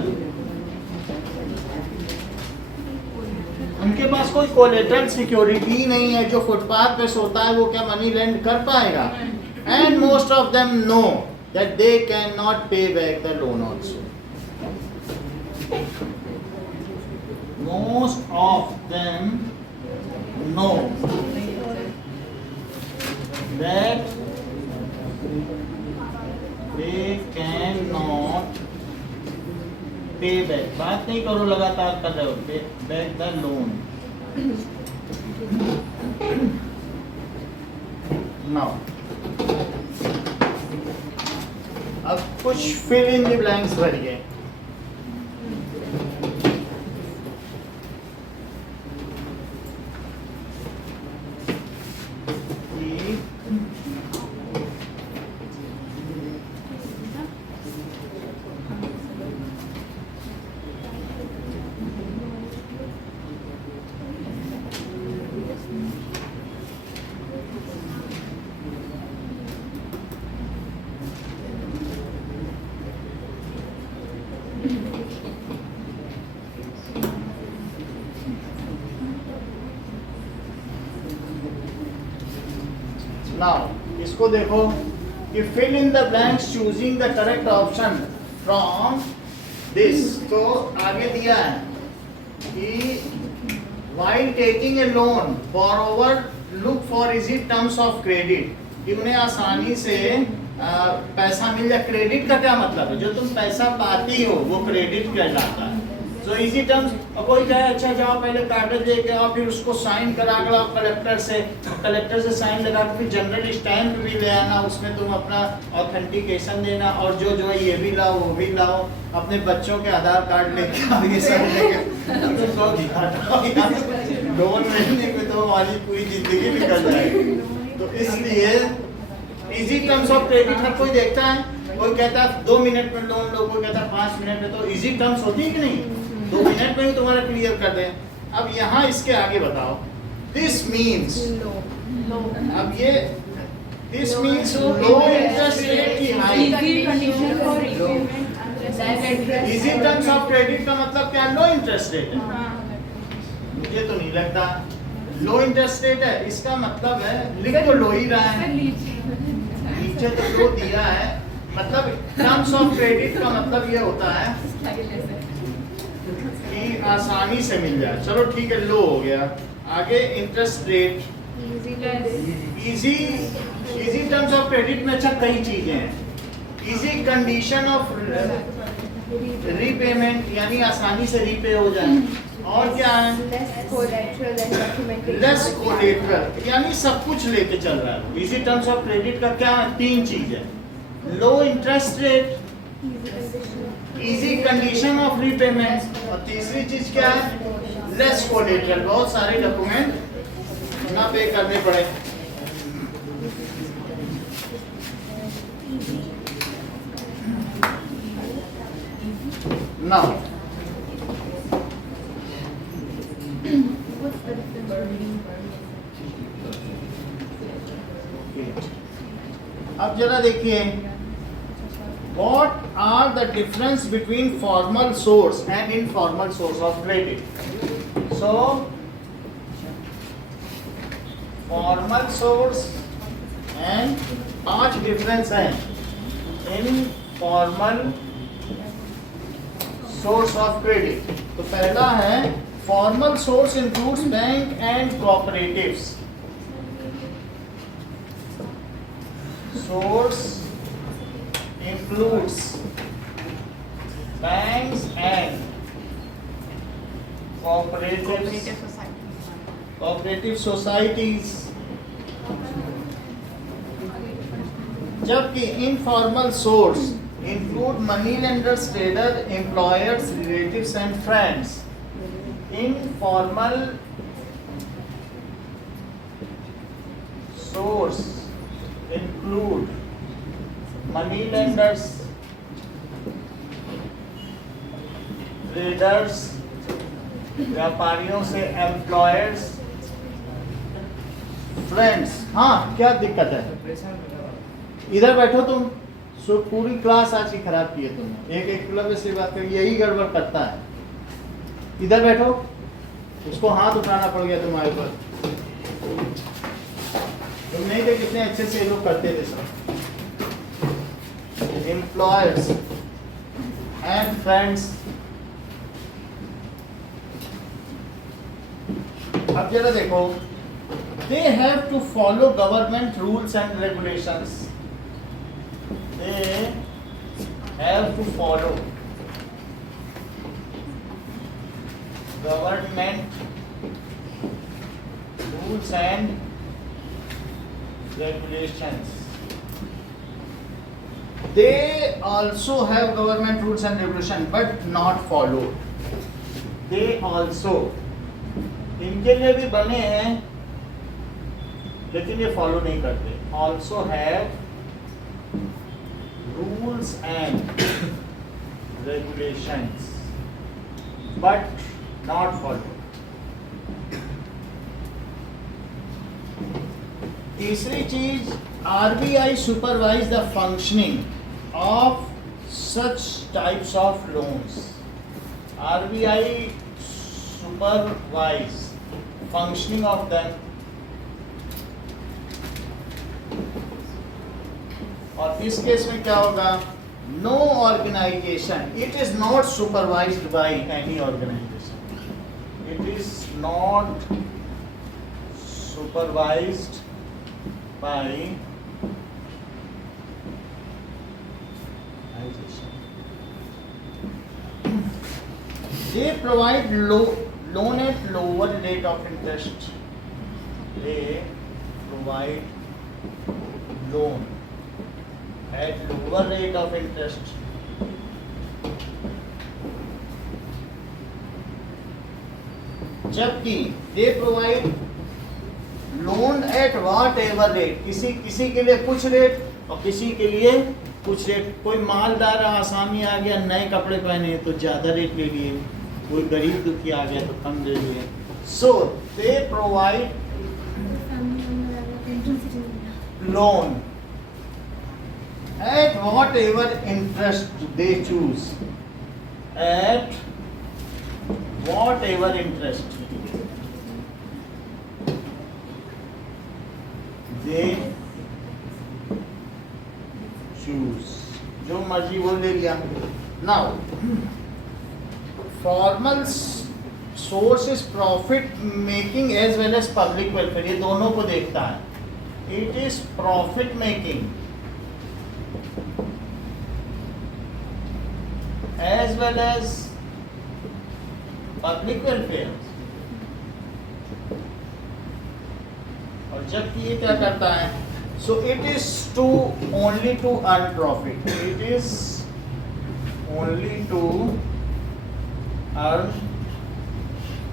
उनके पास कोई कोलेटरल सिक्योरिटी नहीं है, जो फुटपाथ पे सोता है वो क्या मनी लेंड कर पाएगा? And most of them know that they can not pay back the loan also, most of them know that they cannot pay back, बात नहीं करो, लगातार कर रहे हो, pay back the loan. Now अब कुछ fill in the blanks भरिए. Now, इसको देखो कि fill in the blanks choosing the correct option from this. तो आगे दिया है कि while taking a loan, borrower look for easy terms of credit, कि उन्हें आसानी से पैसा मिल जाए. क्रेडिट का क्या मतलब है? जो तुम पैसा पाती हो वो क्रेडिट कहलाता है. So easy terms. कोई कहे अच्छा जाओ पहले कागज लेके आओ, फिर उसको साइन करा कर आओ कलेक्टर से साइन लगा के फिर जनरल स्टैम्प भी ले आना, उसमें तुम अपना ऑथेंटिकेशन देना, और जो जो ये भी लाओ वो भी लाओ, अपने बच्चों के आधार कार्ड लेके आओ, ये सब लेके लोन मिलने में तो हमारी पूरी जिंदगी निकल जाएगी. तो इसलिए इजी टर्म्स ऑफ क्रेडिट हर कोई देखता है. कोई कहता है 2 मिनट में लोन लो, कोई कहता है 5 मिनट में. तो इजी टर्म्स होती है कि नहीं? 2 मिनट में ही तुम्हारा क्लियर कर दें. अब यहाँ इसके आगे बताओ. दिस मीन्स, अब ये this means low interest rate की high. Easy terms of credit का मतलब क्या? लो इंटरेस्ट रेट है. मुझे तो नहीं लगता लो इंटरेस्ट रेट है. इसका मतलब है लिख तो लो ही रहा है, नीचे तो लो दिया है. मतलब टर्म्स ऑफ क्रेडिट का मतलब ये होता है कि आसानी से मिल जाए. चलो ठीक है, लो हो गया. आगे interest rate. Easy terms of credit में अच्छा कई चीजें हैं. इजी कंडीशन ऑफ रीपेमेंट, यानी आसानी से रीपे हो जाए. और क्या है? लेस कोलेटरल, यानी सब कुछ लेके चल रहा है. इजी टर्म्स ऑफ क्रेडिट का क्या है? 3 चीज है. लो interest rate, easy condition of repayment, और तीसरी चीज क्या है? Less collateral. बहुत सारे डॉक्यूमेंट ना पे करने पड़े. नाउ अब जरा देखिए, what are the difference between formal source and informal source of credit? So formal source and 5 difference है. Informal source of credit. तो पहला है formal source includes bank and cooperatives. Source includes banks and cooperative societies. जबकि informal source include money lenders, traders, employers, relatives and friends. Informal source include money lenders, traders, व्यापारियों से employers, friends. हाँ, क्या दिक्कत है? इधर बैठो तुम। सो पूरी क्लास आज की खराब की है तुमने। एक एकलव्य से बात करी, यही गड़बड़ करता है। इधर बैठो। उसको हाथ उठाना पड़ गया तुम्हारे ऊपर। तुम नहीं थे कितने अच्छे से ये लोग करते थे सब। Employers and friends. अब जरा देखो, they have to follow government rules and regulations. They have to follow government rules and regulations. They also have government rules and regulations, but not followed. They also, इनके लिए भी बने हैं लेकिन ये फॉलो नहीं करते। Also have rules and regulations but not follow. तीसरी चीज, RBI supervise the functioning of such types of loans. RBI supervise functioning of them. और इस केस में क्या होगा? No organisation, it is not supervised by any organisation. It is not supervised by they provide loan at lower rate of interest. They provide loan at lower rate of interest. जबकि they provide loan at whatever rate, किसी के लिए कुछ rate और किसी के लिए कुछ रेट। कोई मालदार आसामी आ गया, नए कपड़े पहने तो ज़्यादा रेट ले लिए, कोई गरीब दुखी आ गया तो कम ले लिए। So they provide loan at whatever interest they choose, at whatever interest they choose, जो मर्जी वो ले लिया। Now formal source is profit making as well as public welfare, ये दोनों को देखता है। It is profit making as well as public welfare। और जबकि ये क्या करता है? So it is to only to earn profit. It is only to earn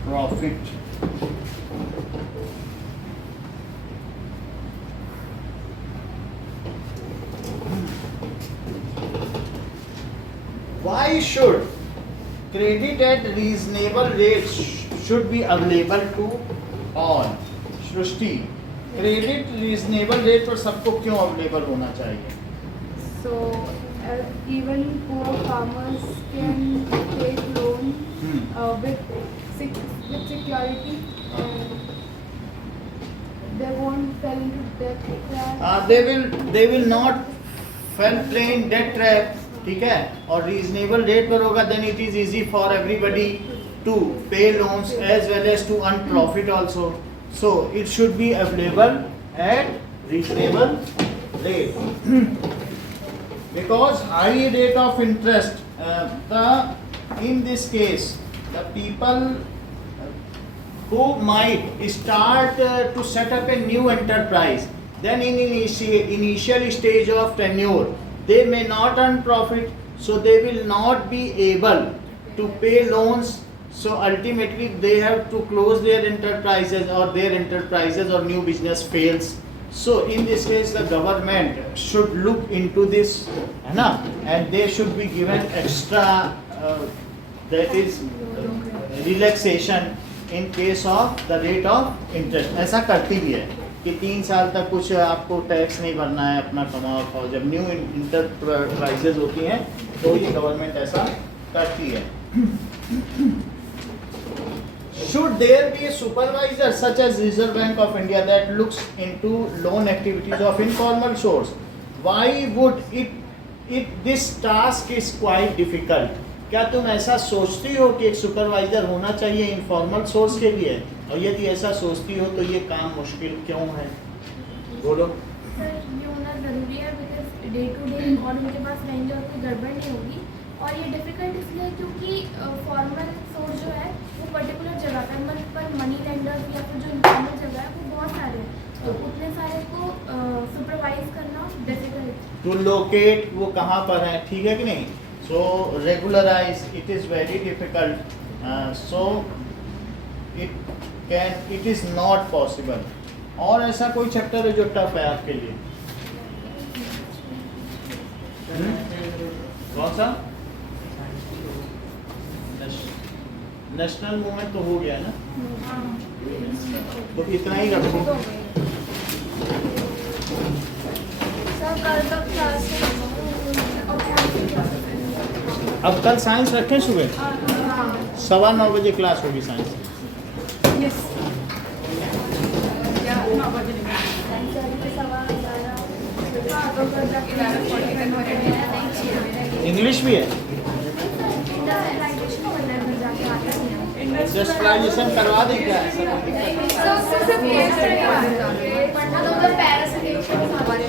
profit. Why should credit at reasonable rates should be available to all? Srishti, credit reasonable rate पर सबको क्यों available होना चाहिए? So even poor farmers can take loan with security, and they won't fall into debt trap. They will not fall in debt trap, ठीक है? और reasonable rate पर होगा, then it is easy for everybody to pay loans as well as to earn profit also. So it should be available at reasonable rate. Because high rate of interest, in this case, the people who might start to set up a new enterprise, then in initial stage of tenure, they may not earn profit, so they will not be able to pay loans. So ultimately they have to close their enterprises, or their enterprises or new business fails. So in this case the government should look into this, है ना? And they should be given extra that is relaxation in case of the rate of interest, ऐसा करती भी है कि 3 साल तक कुछ आपको टैक्स नहीं भरना है अपना कमाओ खाओ। जब न्यू इंटरप्राइजेज होती हैं तो ये गवर्नमेंट ऐसा करती है। Should there be a supervisor such as Reserve Bank of India that looks into loan activities of informal source? Why would this task is quite difficult? क्या तुम ऐसा सोचती हो कि एक सुपरवाइजर होना चाहिए इनफॉर्मल सोर्स के लिए? और यदि ऐसा सोचती हो तो ये काम मुश्किल क्यों है? बोलो। सर ये होना ज़रूरी है because day to day record उनके पास रहेंगे और कोई गड़बड़ नहीं होगी। और ये डिफ़िकल्ट इसलिए क्योंकि फॉर्मल सोर्स जो है वो पर्टिकुलर जगह पर मनी लेंडर्स या फिर जो इनफॉर्मल जगह है वो बहुत सारे हैं, तो उतने सारे को सुपरवाइज करना डिफिकल्ट। टू लोकेट वो कहाँ पर है, ठीक है कि नहीं? So regularise it is very difficult, so it is not possible. और ऐसा कोई चैप्टर है जो टफ है आपके लिए? कौन सा? नेशनल मूवमेंट तो हो गया ना, तो इतना ही रखो। सर कल तक क्लास अब कल साइंस रखें सुबह 9:15 बजे क्लास होगी साइंस। यस या 9 बजे इंग्लिश भी है, इंडस्ट्रियलाइजेशन करवा दें क्या? ऐसा कोई दिक्कत? सिर्फ ये पढ़ना तो पैरासिटेशन हमारे